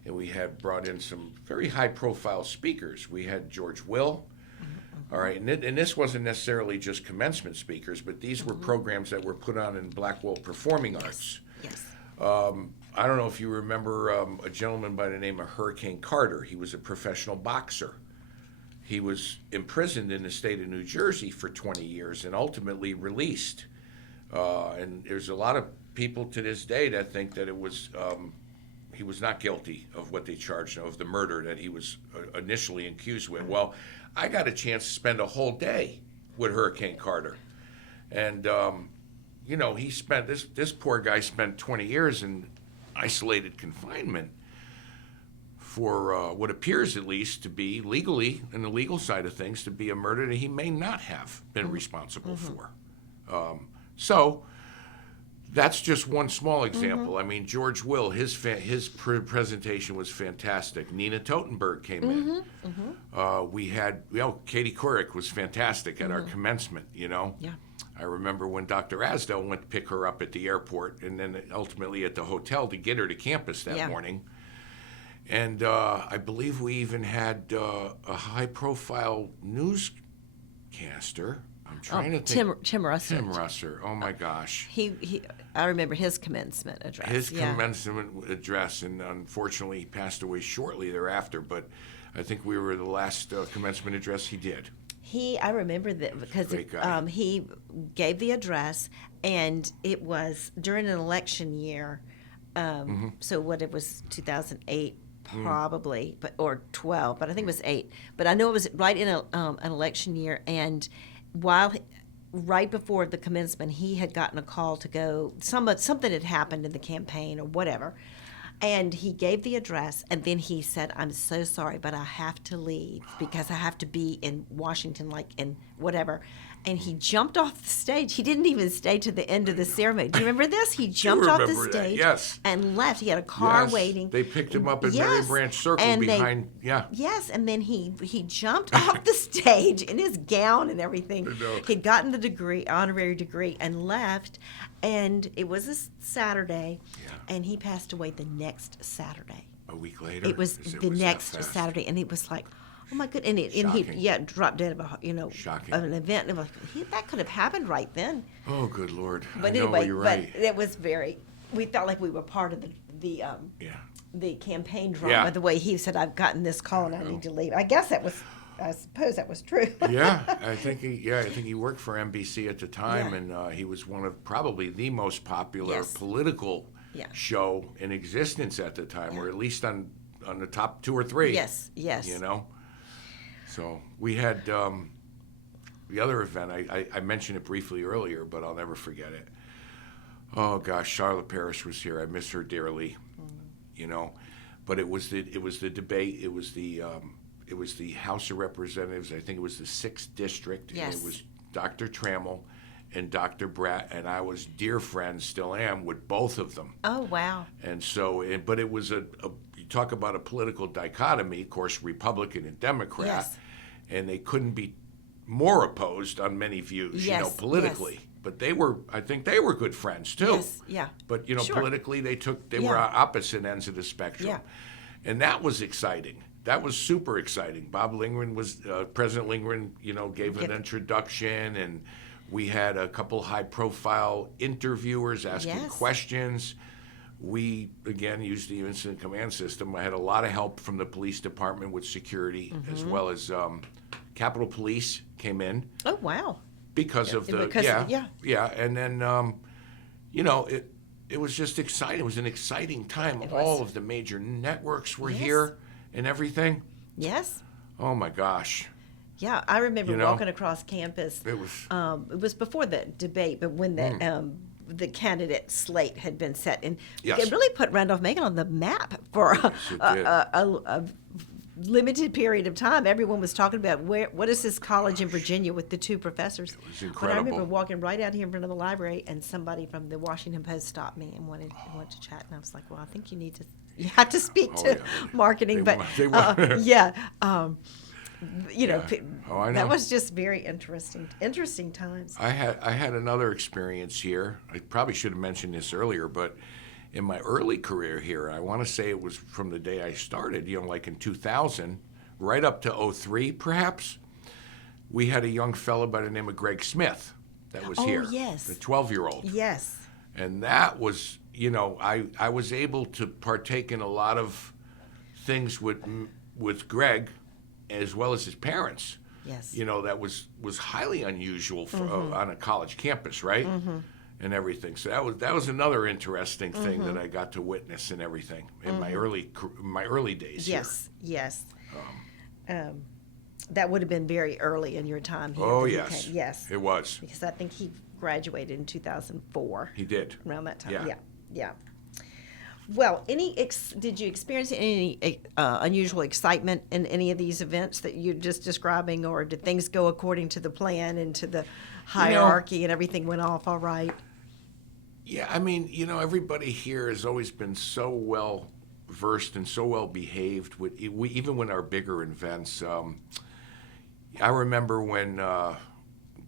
and we had brought in some very high-profile speakers. We had George Will. All right, and this wasn't necessarily just commencement speakers, but these were programs that were put on in Blackwell Performing Arts. Yes. I don't know if you remember a gentleman by the name of Hurricane Carter. He was a professional boxer. He was imprisoned in the state of New Jersey for 20 years and ultimately released. And there's a lot of people to this day that think that he was not guilty of what they charged him, of the murder that he was initially accused with. Well, I got a chance to spend a whole day with Hurricane Carter. And, you know, he spent, this poor guy spent 20 years in isolated confinement for what appears at least to be legally, in the legal side of things, to be a murder that he may not have been responsible for. So that's just one small example. I mean, George Will, his presentation was fantastic. Nina Totenberg came in. We had, you know, Katie Corrick was fantastic at our commencement, you know. Yeah. I remember when Dr. Asdell went to pick her up at the airport and then ultimately at the hotel to get her to campus that Yeah. morning. And I believe we even had a high-profile newscaster. I'm trying to think. Tim Russell. Tim Russer. Oh my gosh. I remember his commencement address. His yeah. commencement address, and unfortunately he passed away shortly thereafter. But I think we were the last commencement address he did. I remember that because Great guy. he gave the address, and it was during an election year. So what it was 2008 probably, or 12, but I think it was 8. But I know it was right in an election year, and right before the commencement, he had gotten a call to go. Something had happened in the campaign or whatever, And he gave the address, and then he said, "I'm so sorry, but I have to leave because I have to be in Washington, like in whatever." And he jumped off the stage. He didn't even stay to the end of the ceremony. Do you remember this? He jumped off the remember that, stage yes. and left. He had a car Yes, waiting. they picked him up at Yes, Mary Branch Circle and behind. Yes, and then he jumped off the stage in his gown and everything. I know. He'd gotten the degree, honorary degree, and left. And it was a Saturday, and he passed away the next Saturday. A week later. It was It the was that next fast. Saturday, and it was like, oh my goodness! And he Shocking. dropped dead of Shocking. of an event. And it was like, that could have happened right then. Oh, good Lord. But I know, anyway, you're right. but it was we felt like we were part of the campaign drama. The way he said, "I've gotten this call and I need to leave." I suppose that was true. I think he worked for NBC at the time, Yeah. and he was one of probably the most popular Yes. political show in existence at the time, or at least on the top 2 or 3. Yes. You know, so we had the other event. I mentioned it briefly earlier, but I'll never forget it. Oh gosh, Charlotte Parrish was here. I miss her dearly. You know, but it was the debate. It was the House of Representatives. I think it was the 6th district. Yes. And it was Dr. Trammell and Dr. Bratt, and I was dear friends, still am, with both of them. Oh wow. And so, but it was you talk about a political dichotomy, of course, Republican and Democrat, Yes. and they couldn't be more opposed on many views, Yes, politically. yes. But I think they were good friends too. Yes, yeah. But Sure. politically, they were on opposite ends of the spectrum, Yeah. and that was exciting. That was super exciting. Bob Lindgren was President Lindgren, gave an introduction, and we had a couple high-profile interviewers asking Yes. questions. We again used the incident command system. I had a lot of help from the police department with security, as well as Capitol Police came in Oh wow. because of the and then it was just exciting. It was an exciting time. It All was. of the major networks were Yes. here and everything. Yes. Oh my gosh, Yeah, I remember You know? walking across campus. it was It was before the debate, but when the candidate slate had been set, and Yes. it really put Randolph-Macon on the map for it did. a limited period of time. Everyone was talking about what is this college in Virginia with the 2 professors. It was But I incredible. remember walking right out here in front of the library, and somebody from the Washington Post stopped me and wanted to chat, and I was like, "Well, I think you have to speak Oh, to yeah. marketing." They But want- they want- yeah. Yeah. Oh, I know. That was just very interesting times. I had another experience here. I probably should have mentioned this earlier, but in my early career here, I want to say it was from the day I started, like in 2000, right up to 2003 perhaps, we had a young fellow by the name of Greg Smith that was Oh, here. yes. The 12-year-old. Yes. And that was, I was able to partake in a lot of things with Greg as well as his parents. Yes. That was highly unusual for, on a college campus, right? And everything. So that was another interesting thing that I got to witness and everything in my early days Yes. Yes. That would have been very early in your time here. Oh that he yes. came. Yes. It was. Because I think he graduated in 2004. He did. Around that time. Yeah. Yeah. Well, did you experience any unusual excitement in any of these events that you're just describing, or did things go according to the plan and to the hierarchy and everything went off all right? Yeah, I mean, everybody here has always been so well versed and so well behaved. Even when our bigger events, I remember when,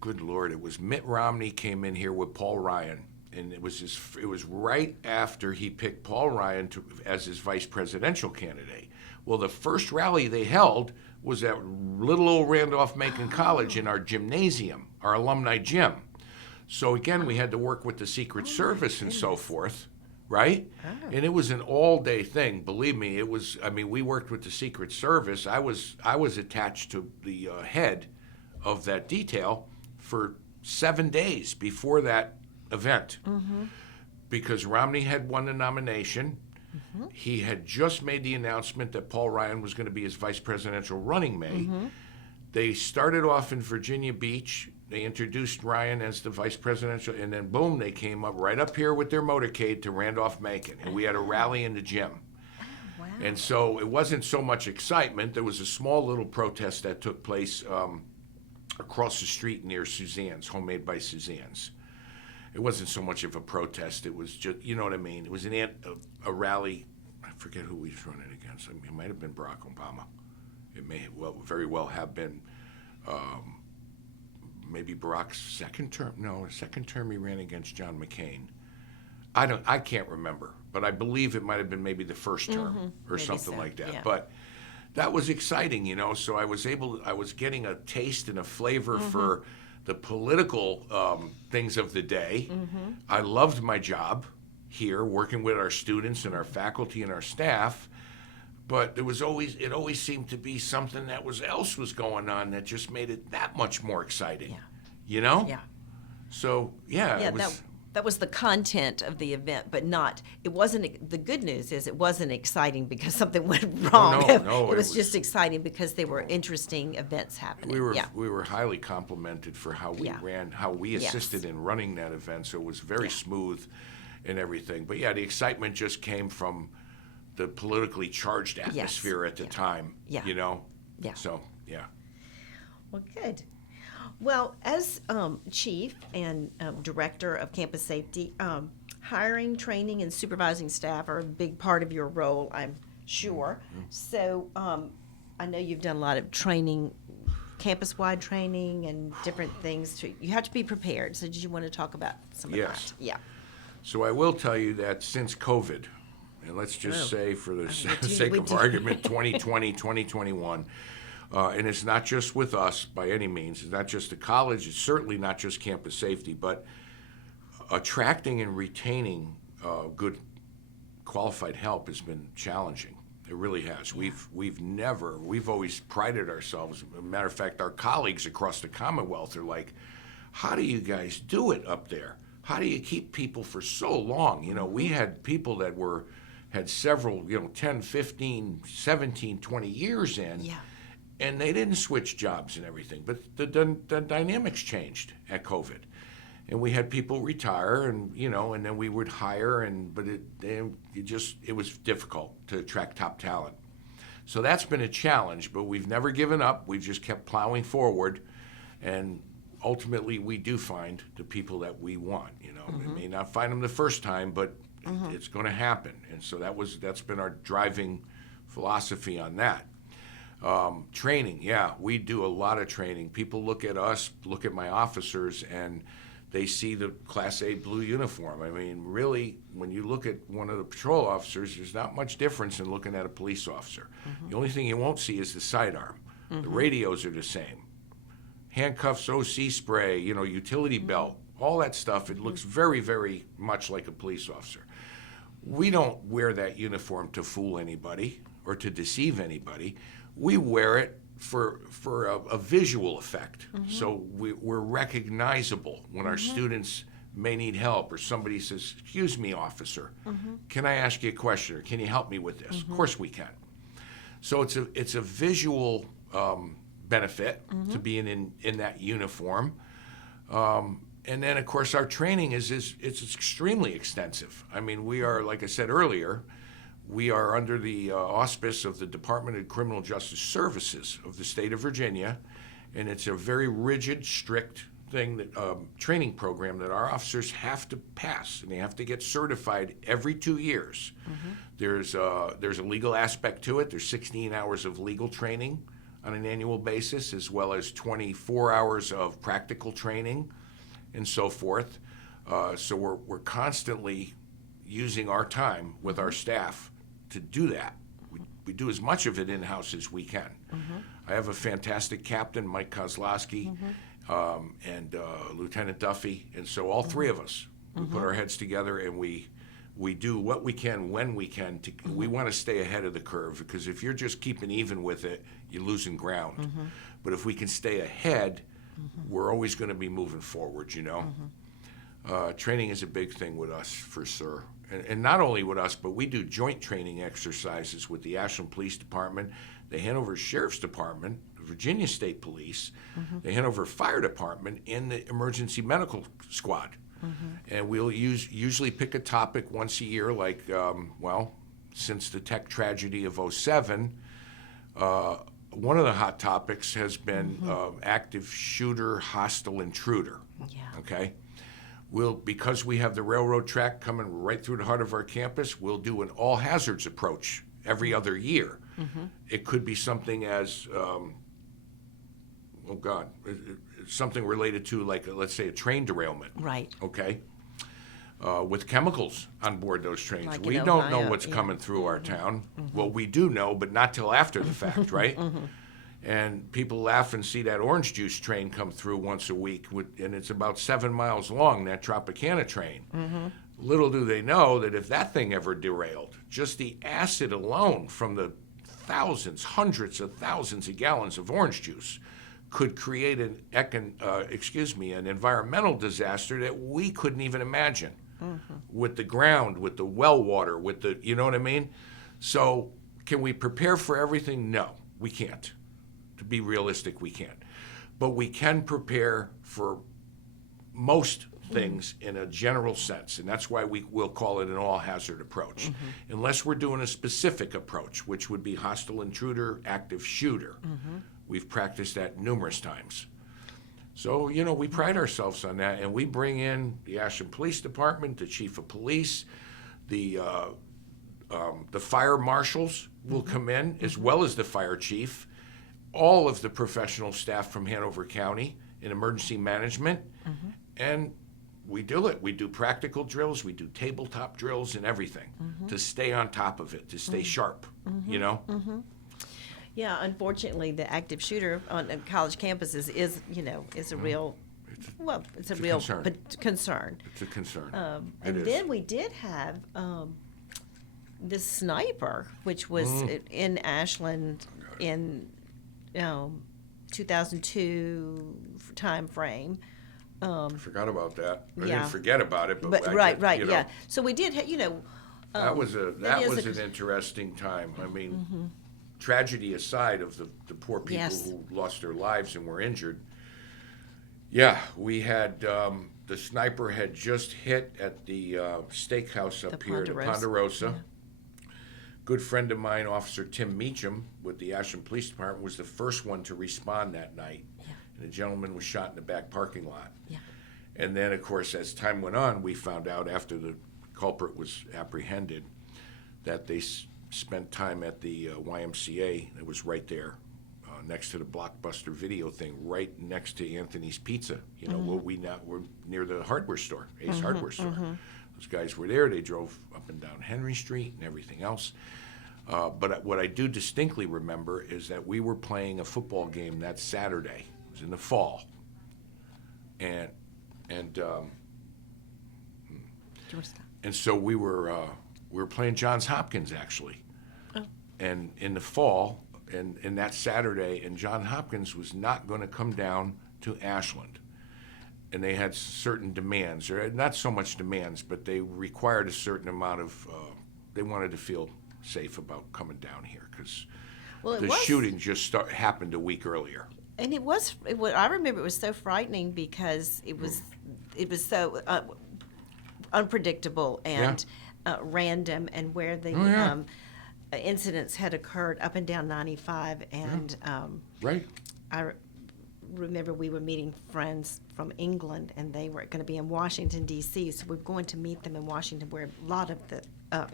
good Lord, it was Mitt Romney came in here with Paul Ryan, and it was right after he picked Paul Ryan as his vice presidential candidate. Well, the first rally they held was at little old Randolph-Macon College in our gymnasium, our alumni gym. So again, we had to work with the Secret Service and so forth, right? Oh. And it was an all-day thing. Believe me, it was. I mean, we worked with the Secret Service. I was attached to the head of that detail for 7 days before that event, because Romney had won the nomination. He had just made the announcement that Paul Ryan was going to be his vice presidential running mate. They started off in Virginia Beach, They introduced Ryan as the vice presidential, and then boom, they came up right up here with their motorcade to Randolph, Macon, and we had a rally in the gym. Wow. And so it wasn't so much excitement. There was a small little protest that took place across the street near Suzanne's, homemade by Suzanne's. It wasn't so much of a protest. It was just, you know what I mean? It was a rally. I forget who we was running against. I mean, it might have been Barack Obama. It may very well have been maybe Barack's second term. No, second term he ran against John McCain. I can't remember, but I believe it might have been maybe the first term or Maybe something so, like that. yeah. But that was exciting, you know. So I was getting a taste and a flavor for the political things of the day. I loved my job here, working with our students and our faculty and our staff. But it always seemed to be something that else was going on that just made it that much more exciting. Yeah. You know? Yeah. So yeah, Yeah, it was. that was the content of the event, but not. It wasn't. The good news is it wasn't exciting because something went wrong. No, it was just exciting because there were interesting events happening. We were highly complimented for how we ran, how we assisted in running that event. So it was very smooth and everything. But yeah, the excitement just came from the politically charged atmosphere at the time. Yeah. You know. Yeah. So yeah. Well, good. Well, as chief and director of campus safety, hiring, training, and supervising staff are a big part of your role, I'm sure. So I know you've done a lot of training, campus-wide training and different things. You have to be prepared. So did you want to talk about some of Yes. that? Yeah. So I will tell you that since COVID, and let's just say for the sake of do. argument, 2020, 2021, and it's not just with us by any means. It's not just the college. It's certainly not just campus safety, but attracting and retaining good qualified help has been challenging. It really has. Yeah. We've always prided ourselves. As a matter of fact, our colleagues across the Commonwealth are like, how do you guys do it up there? How do you keep people for so long? You know, we had people that had several, 10, 15, 17, 20 years in. Yeah. And they didn't switch jobs and everything, but the dynamics changed at COVID, and we had people retire, and and then we would hire, but it was difficult to attract top talent. So that's been a challenge, but we've never given up. We've just kept plowing forward, and ultimately we do find the people that we want. We may not find them the first time, but it's going to happen, and so that's been our driving philosophy on that. Training, yeah, we do a lot of training. People look at us, look at my officers, and they see the Class A blue uniform. I mean, really, when you look at one of the patrol officers, there's not much difference in looking at a police officer. The only thing you won't see is the sidearm. The radios are the same. Handcuffs, OC spray, utility belt, all that stuff, it looks very, very much like a police officer. We don't wear that uniform to fool anybody or to deceive anybody. We wear it for a visual effect. So we're recognizable when our students may need help, or somebody says, "Excuse me, officer, can I ask you a question, or can you help me with this?" Of course we can. So it's a visual benefit to being in that uniform. And then, of course, our training it's extremely extensive. I mean, we are, like I said earlier, we are under the auspice of the Department of Criminal Justice Services of the state of Virginia, and it's a very rigid, strict training program that our officers have to pass, and they have to get certified every 2 years. There's a legal aspect to it. There's 16 hours of legal training on an annual basis, as well as 24 hours of practical training and so forth. So we're constantly using our time with our staff to do that. We do as much of it in-house as we can. I have a fantastic captain, Mike Kozlowski, and Lieutenant Duffy, and so all three of us, we put our heads together and we do what we can when we can. We want to stay ahead of the curve, because if you're just keeping even with it, you're losing ground. But if we can stay ahead, we're always going to be moving forward, Training is a big thing with us, for sure. And not only with us, but we do joint training exercises with the Ashland Police Department, the Hanover Sheriff's Department, Virginia State Police, the Hanover Fire Department, and the Emergency Medical Squad. And we'll usually pick a topic once a year, like, since the tech tragedy of '07, one of the hot topics has been active shooter, hostile intruder. Yeah. Okay? Because we have the railroad track coming right through the heart of our campus, we'll do an all hazards approach every other year. It could be something as, something related to, like, let's say, a train derailment. Right. Okay? With chemicals on board those trains. Like We in don't know Ohio, what's yeah. coming through our town. Well, we do know, but not till after the fact, right? And people laugh and see that orange juice train come through once a week, and it's about 7 miles long, that Tropicana train. Little do they know that if that thing ever derailed, just the acid alone from the thousands, hundreds of thousands of gallons of orange juice could create an environmental disaster that we couldn't even imagine. With the ground, with the well water, with the, you know what I mean? So can we prepare for everything? No, we can't. To be realistic, we can't. But we can prepare for most things in a general sense, and that's why we'll call it an all-hazard approach. Unless we're doing a specific approach, which would be hostile intruder, active shooter. We've practiced that numerous times. So, we pride ourselves on that, and we bring in the Ashland Police Department, the Chief of Police, the fire marshals will come in, as well as the fire chief, all of the professional staff from Hanover County in emergency management, and we do it. We do practical drills, we do tabletop drills and everything to stay on top of it, to stay sharp, Yeah, unfortunately, the active shooter on college campuses is a real, it's a real concern. Concern. It's a concern. And then we did have this sniper, which was in Ashland in 2002 time frame. I forgot about that. I Yeah. didn't forget about it, but right, you know, yeah. So we did, that was that is an interesting time. I mean, tragedy aside of the poor people Yes. who lost their lives and were injured. Yeah, we had the sniper had just hit at the steakhouse up here, the Ponderosa. Good friend of mine, Officer Tim Meacham, with the Ashland Police Department, was the first one to respond that night. And a gentleman was shot in the back parking lot. Yeah. And then, of course, as time went on, we found out after the culprit was apprehended that they spent time at the YMCA. It was right there, next to the Blockbuster video thing, right next to Anthony's Pizza. We're near the hardware store, Ace Hardware Store. Those guys were there. They drove up and down Henry Street and everything else. But what I do distinctly remember is that we were playing a football game that Saturday. It was in the fall, and so we were playing Johns Hopkins actually, and in the fall, and that Saturday, and Johns Hopkins was not going to come down to Ashland, and they had certain demands, or not so much demands, but they required a certain amount of. They wanted to feel safe about coming down here because shooting just happened a week earlier. And I remember it was so frightening because it was so unpredictable and random, and where the incidents had occurred up and down 95. And right. I remember we were meeting friends from England, and they were going to be in Washington, D.C., so we were going to meet them in Washington where a lot of the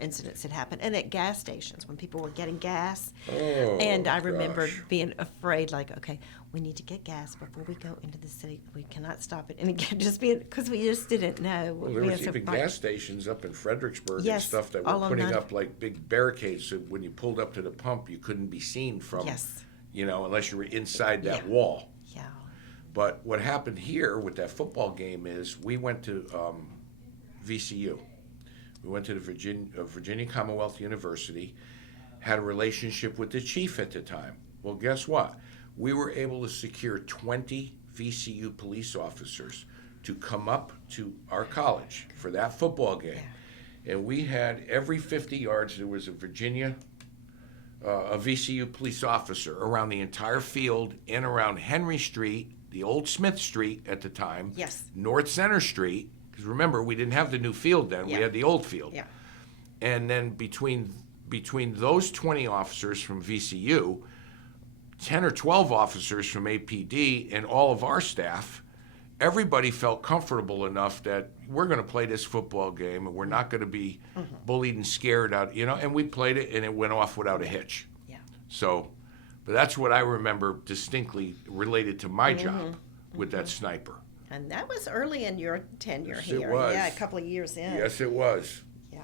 incidents had happened, and at gas stations when people were getting gas. And I remember being afraid, like, okay, we need to get gas before we go into the city. We cannot stop it. And again, just because we just didn't know. Well, there was even gas stations up in Fredericksburg and stuff that were putting up like big barricades, so when you pulled up to the pump, you couldn't be seen from, unless you were inside that wall. Yeah. But what happened here with that football game is we went to VCU. We went to the Virginia Commonwealth University, had a relationship with the chief at the time. Well, guess what? We were able to secure 20 VCU police officers to come up to our college for that football game. And we had every 50 yards, there was a Virginia a VCU police officer around the entire field and around Henry Street, the old Smith Street at the time, Yes. North Center Street, because remember, we didn't have the new field then, Yeah. we had the old field. Yeah. And then between those 20 officers from VCU, 10 or 12 officers from APD, and all of our staff, everybody felt comfortable enough that we're going to play this football game and we're not going to be bullied and scared out, and we played it and it went off without a hitch. Yeah. So, but that's what I remember distinctly related to my job with that sniper. And that was early in your tenure Yes, here. it was. Yeah, a couple of years in. Yes, it was. Yeah.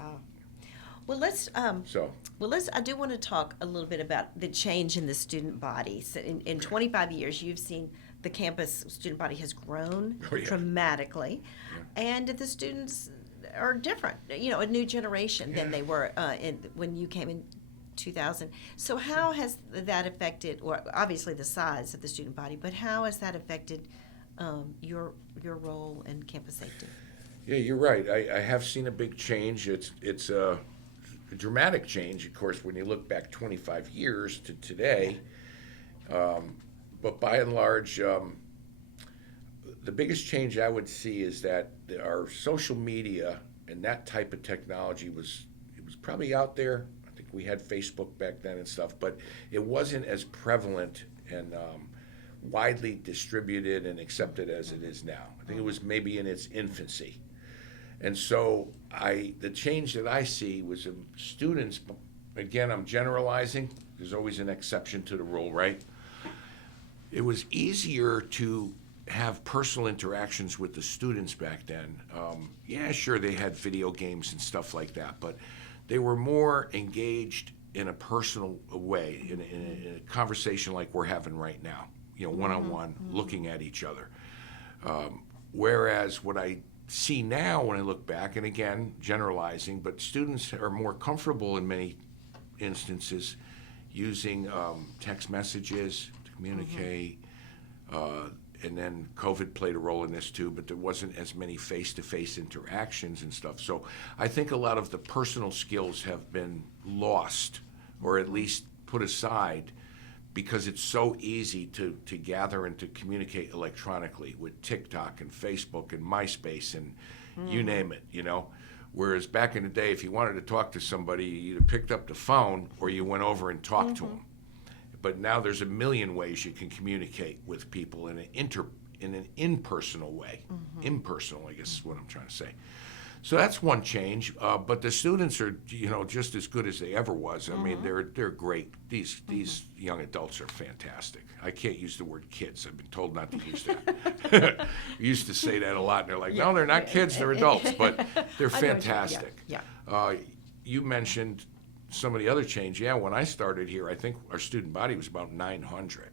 Well, let's. I do want to talk a little bit about the change in the student body. So in 25 years, you've seen the campus student body has grown dramatically, and the students are different. A new generation than they were when you came in 2000. So how has that affected, or obviously the size of the student body, but how has that affected your role in campus safety? Yeah, you're right. I have seen a big change. It's a dramatic change, of course, when you look back 25 years to today. But by and large, the biggest change I would see is that our social media and that type of technology was probably out there. I think we had Facebook back then and stuff, but it wasn't as prevalent and widely distributed and accepted as it is now. I think it was maybe in its infancy. And so the change that I see was students, again, I'm generalizing. There's always an exception to the rule, right? It was easier to have personal interactions with the students back then. Yeah, sure, they had video games and stuff like that, but they were more engaged in a personal way, in a conversation like we're having right now, one-on-one, looking at each other. Whereas what I see now when I look back, and again, generalizing, but students are more comfortable in many instances using text messages to communicate, and then COVID played a role in this too, but there wasn't as many face-to-face interactions and stuff. So I think a lot of the personal skills have been lost, or at least put aside, because it's so easy to gather and to communicate electronically with TikTok and Facebook and MySpace and you name it, Whereas back in the day, if you wanted to talk to somebody, you either picked up the phone or you went over and talked to them. But now there's a million ways you can communicate with people in an impersonal way. Impersonal, I guess is what I'm trying to say. So that's one change, but the students are, just as good as they ever was. I mean, they're great. These young adults are fantastic. I can't use the word kids. I've been told not to use that. We used to say that a lot, and they're like, no, they're not kids, they're adults, but they're fantastic. You mentioned some of the other change. Yeah, when I started here, I think our student body was about 900.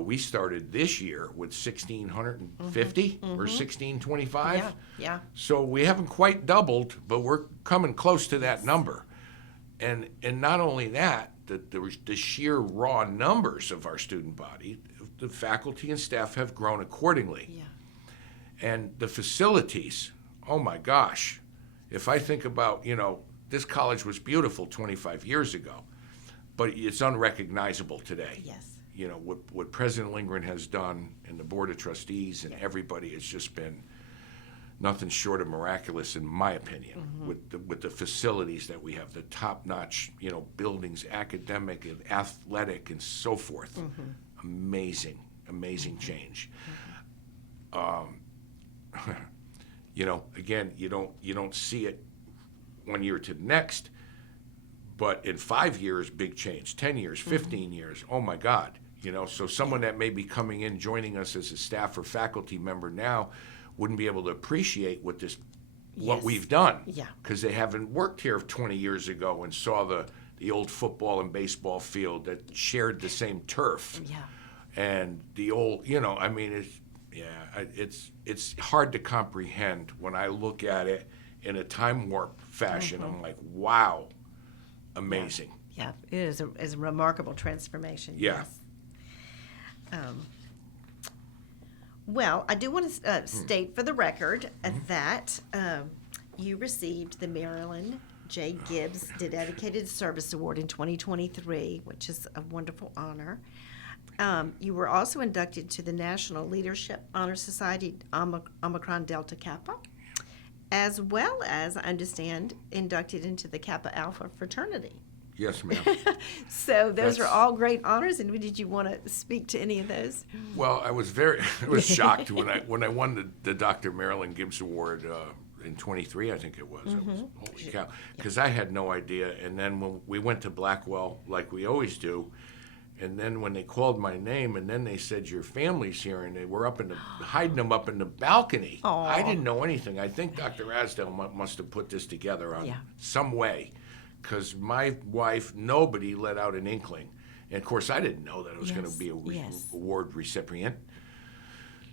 We started this year with 1,650 or 1,625. Yeah. So we haven't quite doubled, but we're coming close to that number. And not only that, the sheer raw numbers of our student body, the faculty and staff have grown accordingly. Yeah. And the facilities, oh my gosh. If I think about, this college was beautiful 25 years ago, but it's unrecognizable today. Yes. What President Lindgren has done and the Board of Trustees and everybody has just been nothing short of miraculous, in my opinion, with the facilities that we have, the top-notch, buildings, academic and athletic and so forth. Amazing change. Again, you don't see it 1 year to the next, but in 5 years, big change. 10 years, 15 years, oh my God. So someone that may be coming in, joining us as a staff or faculty member now, wouldn't be able to appreciate what we've done. Yeah. Because they haven't worked here 20 years ago and saw the old football and baseball field that shared the same turf. Yeah. And the old, it's hard to comprehend when I look at it in a time warp fashion. I'm like, wow, amazing. Yeah, it is a remarkable transformation. Yeah. Yes. Well, I do want to state for the record that you received the Maryland J. Gibbs Dedicated Service Award in 2023, which is a wonderful honor. You were also inducted to the National Leadership Honor Society Omicron Delta Kappa, as well as, I understand, inducted into the Kappa Alpha fraternity. Yes, ma'am. So those are all great honors, and did you want to speak to any of those? Well, I was shocked when I won the Dr. Marilyn Gibbs Award in 23, I think it was. I was holy cow, because I had no idea. And then when we went to Blackwell, like we always do, and then when they called my name, and then they said your family's here, and they were hiding them up in the balcony. Aw. I didn't know anything. I think Dr. Asdale must have put this together on some way. Because my wife, nobody let out an inkling. And, of course, I didn't know that I was going to be a award recipient.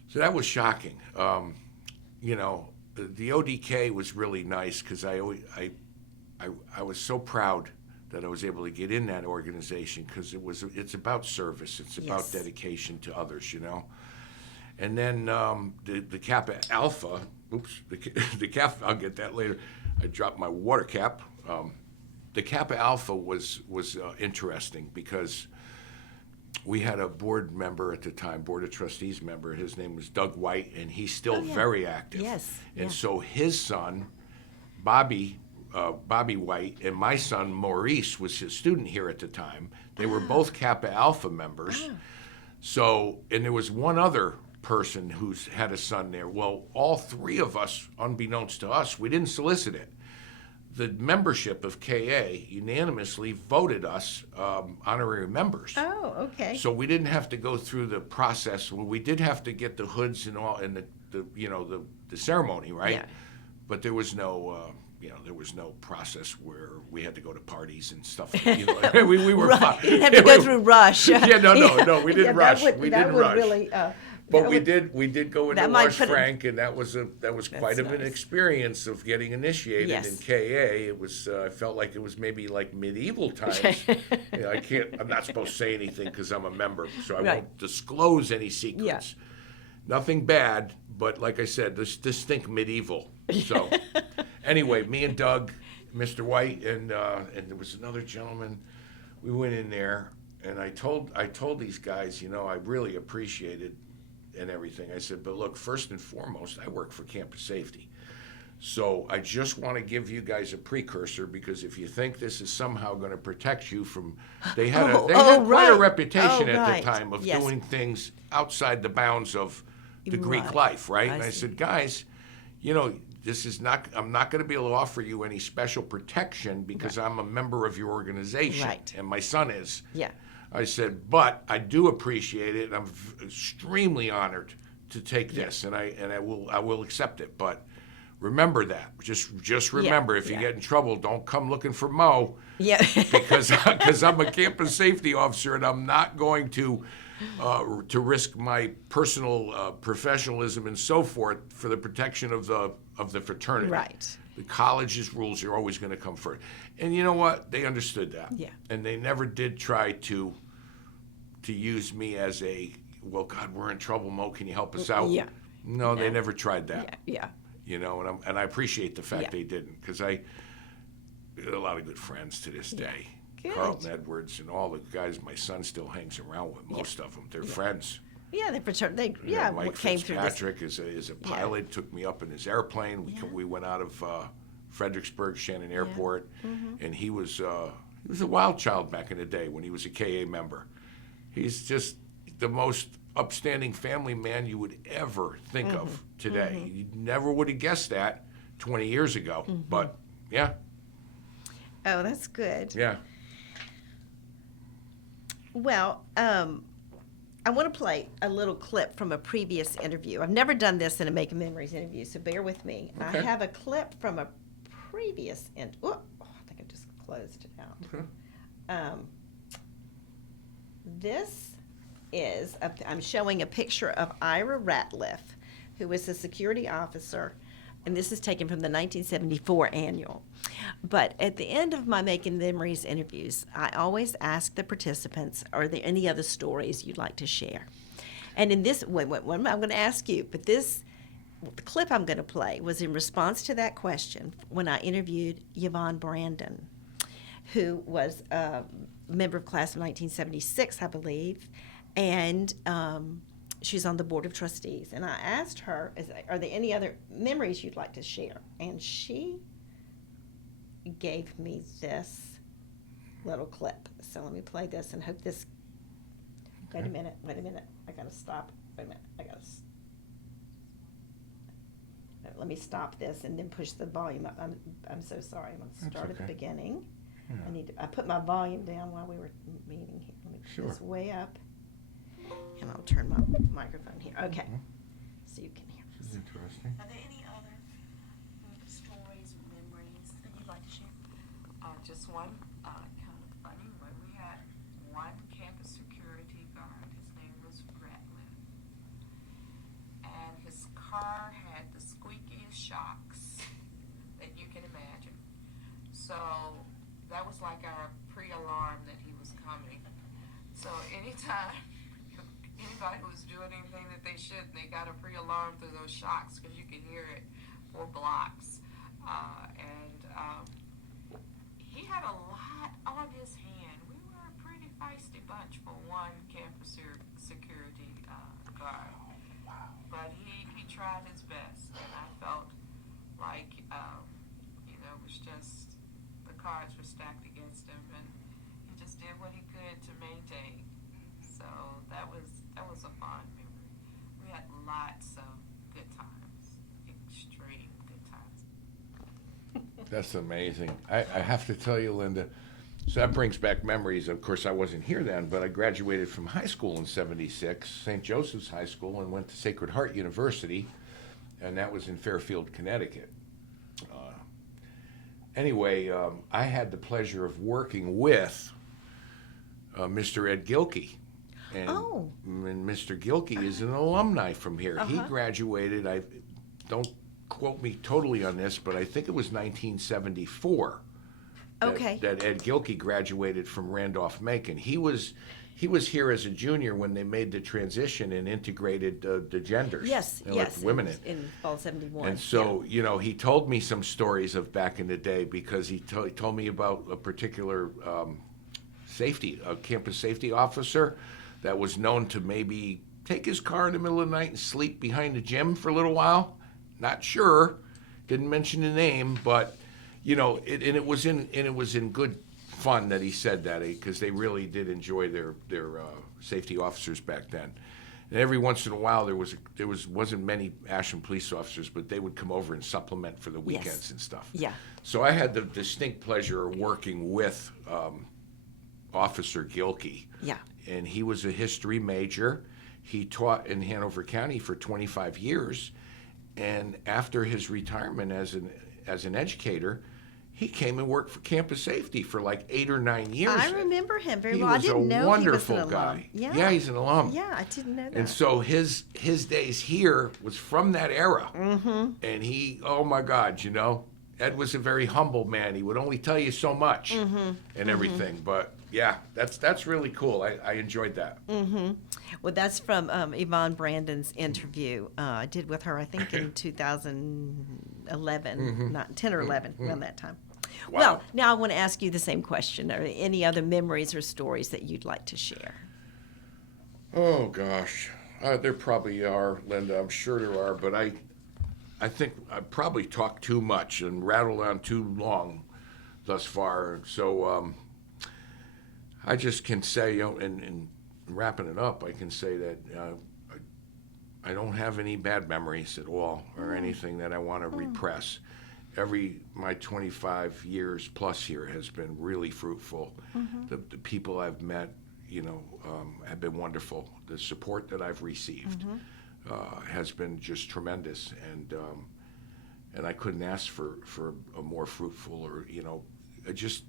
So that was shocking. You know, the ODK was really nice because I was so proud that I was able to get in that organization because it's about service. It's about dedication to others, you know. And then the Kappa Alpha, the Kappa, I'll get that later. I dropped my water cap. The Kappa Alpha was interesting because we had a board member at the time, Board of Trustees member. His name was Doug White, and he's still very active. Yes. And so his son, Bobby White, and my son, Maurice, was his student here at the time. They were both Kappa Alpha members. So, and there was one other person who's had a son there. Well, all three of us, unbeknownst to us, we didn't solicit it. The membership of KA unanimously voted us honorary members. Oh, okay. So we didn't have to go through the process. Well, we did have to get the hoods and all, and the ceremony, right? Yeah. But there was no process where we had to go to parties and stuff. You know, we were right. You didn't have to go through rush. No, we didn't rush. We didn't rush. Really, but we did go into Rush Frank, and that was quite nice. an experience of getting initiated in KA. It was I felt like it was maybe like medieval times. You know, I'm not supposed to say anything because I'm a member, so I won't disclose any secrets. Yeah. Nothing bad, but like I said, this think medieval. So anyway, me and Doug, Mr. White, and there was another gentleman. We went in there, and I told these guys, you know, I really appreciated and everything. I said, but look, first and foremost, I work for campus safety. So I just want to give you guys a precursor because if you think this is somehow going to protect you from, they had quite a reputation at the time of doing things outside the bounds of the Greek life, right? And I said, guys, you know, I'm not going to be able to offer you any special protection because I'm a member of your organization, and my son is. Yeah. I said, but I do appreciate it. I'm extremely honored to take this, and I will accept it. But remember that. Just remember, if you get in trouble, don't come looking for Mo. Yeah. because I'm a campus safety officer, and I'm not going to risk my personal professionalism and so forth for the protection of the fraternity. Right. The college's rules are always going to come first. And you know what? They understood that. Yeah. And they never did try to use me as well, God, we're in trouble, Mo, can you help us out? Yeah. No, they never tried that. Yeah. You know, and I appreciate the fact they didn't, because I had a lot of good friends to this day. Good. Carlton Edwards and all the guys my son still hangs around with, most of them. They're friends. Yeah, Mike came through this. Fitzpatrick is a pilot, took me up in his airplane. We went out of Fredericksburg, Shannon Airport, and he was a wild child back in the day when he was a KA member. He's just the most upstanding family man you would ever think of today. You never would have guessed that 20 years ago, but yeah. Oh, that's good. Yeah. Well, I want to play a little clip from a previous interview. I've never done this in a Making Memories interview, so bear with me. Okay. I have a clip from a previous I think I just closed it out. Okay. This is, I'm showing a picture of Ira Ratliff, who was a security officer, and this is taken from the 1974 annual. But at the end of my Making Memories interviews, I always ask the participants, are there any other stories you'd like to share? And in this, I'm going to ask you, but this the clip I'm going to play was in response to that question when I interviewed Yvonne Brandon, who was a member of class of 1976, I believe, and she's on the board of trustees. And I asked her, are there any other memories you'd like to share? And she gave me this little clip. So let me play this and hope this. Okay. Wait a minute. I gotta stop. Wait a minute. Let me stop this and then push the volume up. I'm so sorry. I'm gonna start at the okay. beginning. Yeah. I put my volume down while we were meeting here. Let me put Sure. this way up, and I'll turn my microphone here. Okay, so you can hear This is this. interesting. Are there any other stories or memories that you'd like to share? Just one kind of funny one. We had one campus security guard. His name was Wright, and his car had the squeakiest shocks that you can imagine. So that was like our pre-alarm that he was coming. So anytime anybody was doing anything that they shouldn't, they got a pre-alarm through those shocks because you could hear it for blocks. He had a lot on his hand. We were a pretty feisty bunch for one campus security guard. But he tried his best, and I felt like, it was just, the cards were stacked against him, and he just did what he could to maintain. So that was a fond memory. We had lots of good times, extreme good times. That's amazing. I have to tell you, Lynda, so that brings back memories. Of course, I wasn't here then, but I graduated from high school in '76, St. Joseph's High School, and went to Sacred Heart University, and that was in Fairfield, Connecticut. Anyway, I had the pleasure of working with Mr. Ed Gilkey. And Mr. Gilkey is an alumni from here. He graduated, don't quote me totally on this, but I think it was 1974 that Ed Gilkey graduated from Randolph-Macon. He was here as a junior when they made the transition and integrated the genders. Yes, and yes. let women in fall '71. And so, he told me some stories of back in the day because he told me about a particular a campus safety officer that was known to maybe take his car in the middle of the night and sleep behind the gym for a little while. Not sure, didn't mention the name, but it was in good fun that he said that because they really did enjoy their safety officers back then. And every once in a while wasn't many Ashland police officers, but they would come over and supplement for the weekends and stuff. Yeah. So I had the distinct pleasure of working with Officer Gilkey. Yeah. And he was a history major. He taught in Hanover County for 25 years. And after his retirement as an educator, he came and worked for campus safety for like 8 or 9 years. I remember him very He well. I was didn't know a he wonderful was an guy. alum. Yeah, he's an alum. Yeah, I didn't know that. And so his days here was from that era. Mm-hmm. And he, oh my God, Ed was a very humble man. He would only tell you so much and everything. But yeah, that's really cool. I enjoyed that. Mm-hmm. Well, that's from Yvonne Brandon's interview I did with her, I think in 2011, not 10 or 11, around that time. Wow. Well, now I want to ask you the same question. Are there any other memories or stories that you'd like to share? Oh gosh, there probably are, Lynda. I'm sure there are, but I think I probably talked too much and rattled on too long thus far. So I just can say, and wrapping it up, I can say that I don't have any bad memories at all or anything that I want to repress. My 25 years plus here has been really fruitful. The people I've met, have been wonderful. The support that I've received has been just tremendous, and I couldn't ask for a more fruitful or just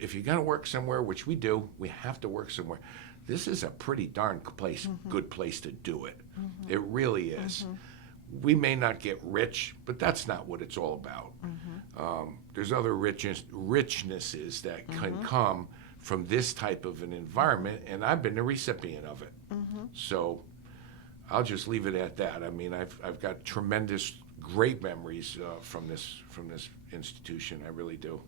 if you're gonna work somewhere, which we do, we have to work somewhere. This is a pretty darn good place to do it. It really is. We may not get rich, but that's not what it's all about. There's other richnesses that can come from this type of an environment, and I've been the recipient of it. So I'll just leave it at that. I mean, I've got tremendous, great memories from this institution. I really do.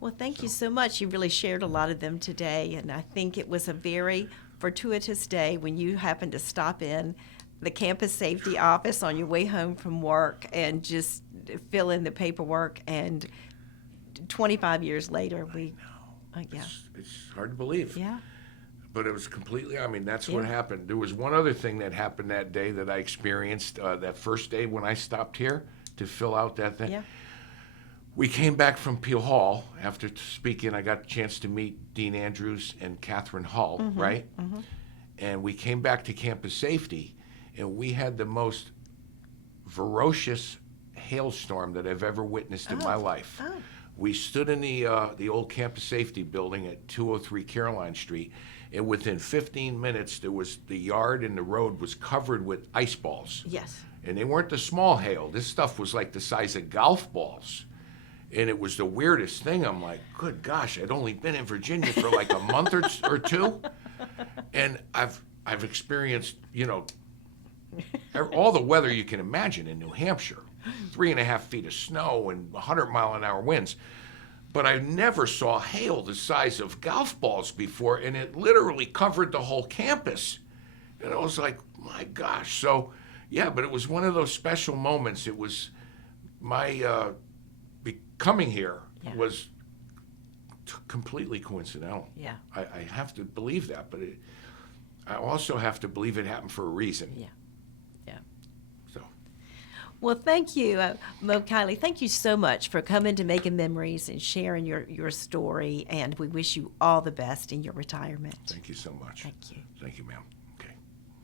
Well, thank you so much. You really shared a lot of them today, and I think it was a very fortuitous day when you happened to stop in the campus safety office on your way home from work and just fill in the paperwork. And 25 years later, yeah. It's hard to believe. Yeah. But it was completely, I mean, that's what Yeah. happened. There was one other thing that happened that day that I experienced that first day when I stopped here to fill out that thing. Yeah. We came back from Peel Hall after speaking. I got a chance to meet Dean Andrews and Catherine Hull, right? Mm-hmm. And we came back to campus safety, and we had the most ferocious hailstorm that I've ever witnessed in my life. Oh. We stood in the old campus safety building at 203 Caroline Street, and within 15 minutes, the yard and the road was covered with ice balls. Yes. And they weren't the small hail. This stuff was like the size of golf balls. And it was the weirdest thing. I'm like, good gosh, I'd only been in Virginia for like a month or two. And I've experienced, all the weather you can imagine in New Hampshire. 3.5 feet of snow and 100-mile-an-hour winds. But I never saw hail the size of golf balls before, and it literally covered the whole campus. And I was like, my gosh. So, yeah, but it was one of those special moments. It was my coming here Yeah. was completely coincidental. Yeah. I have to believe that, but I also have to believe it happened for a reason. Yeah. Yeah. So, Well, thank you, Mo Kiely. Thank you so much for coming to Making Memories and sharing your story. And we wish you all the best in your retirement. thank you so much. Thank you. Thank you, ma'am.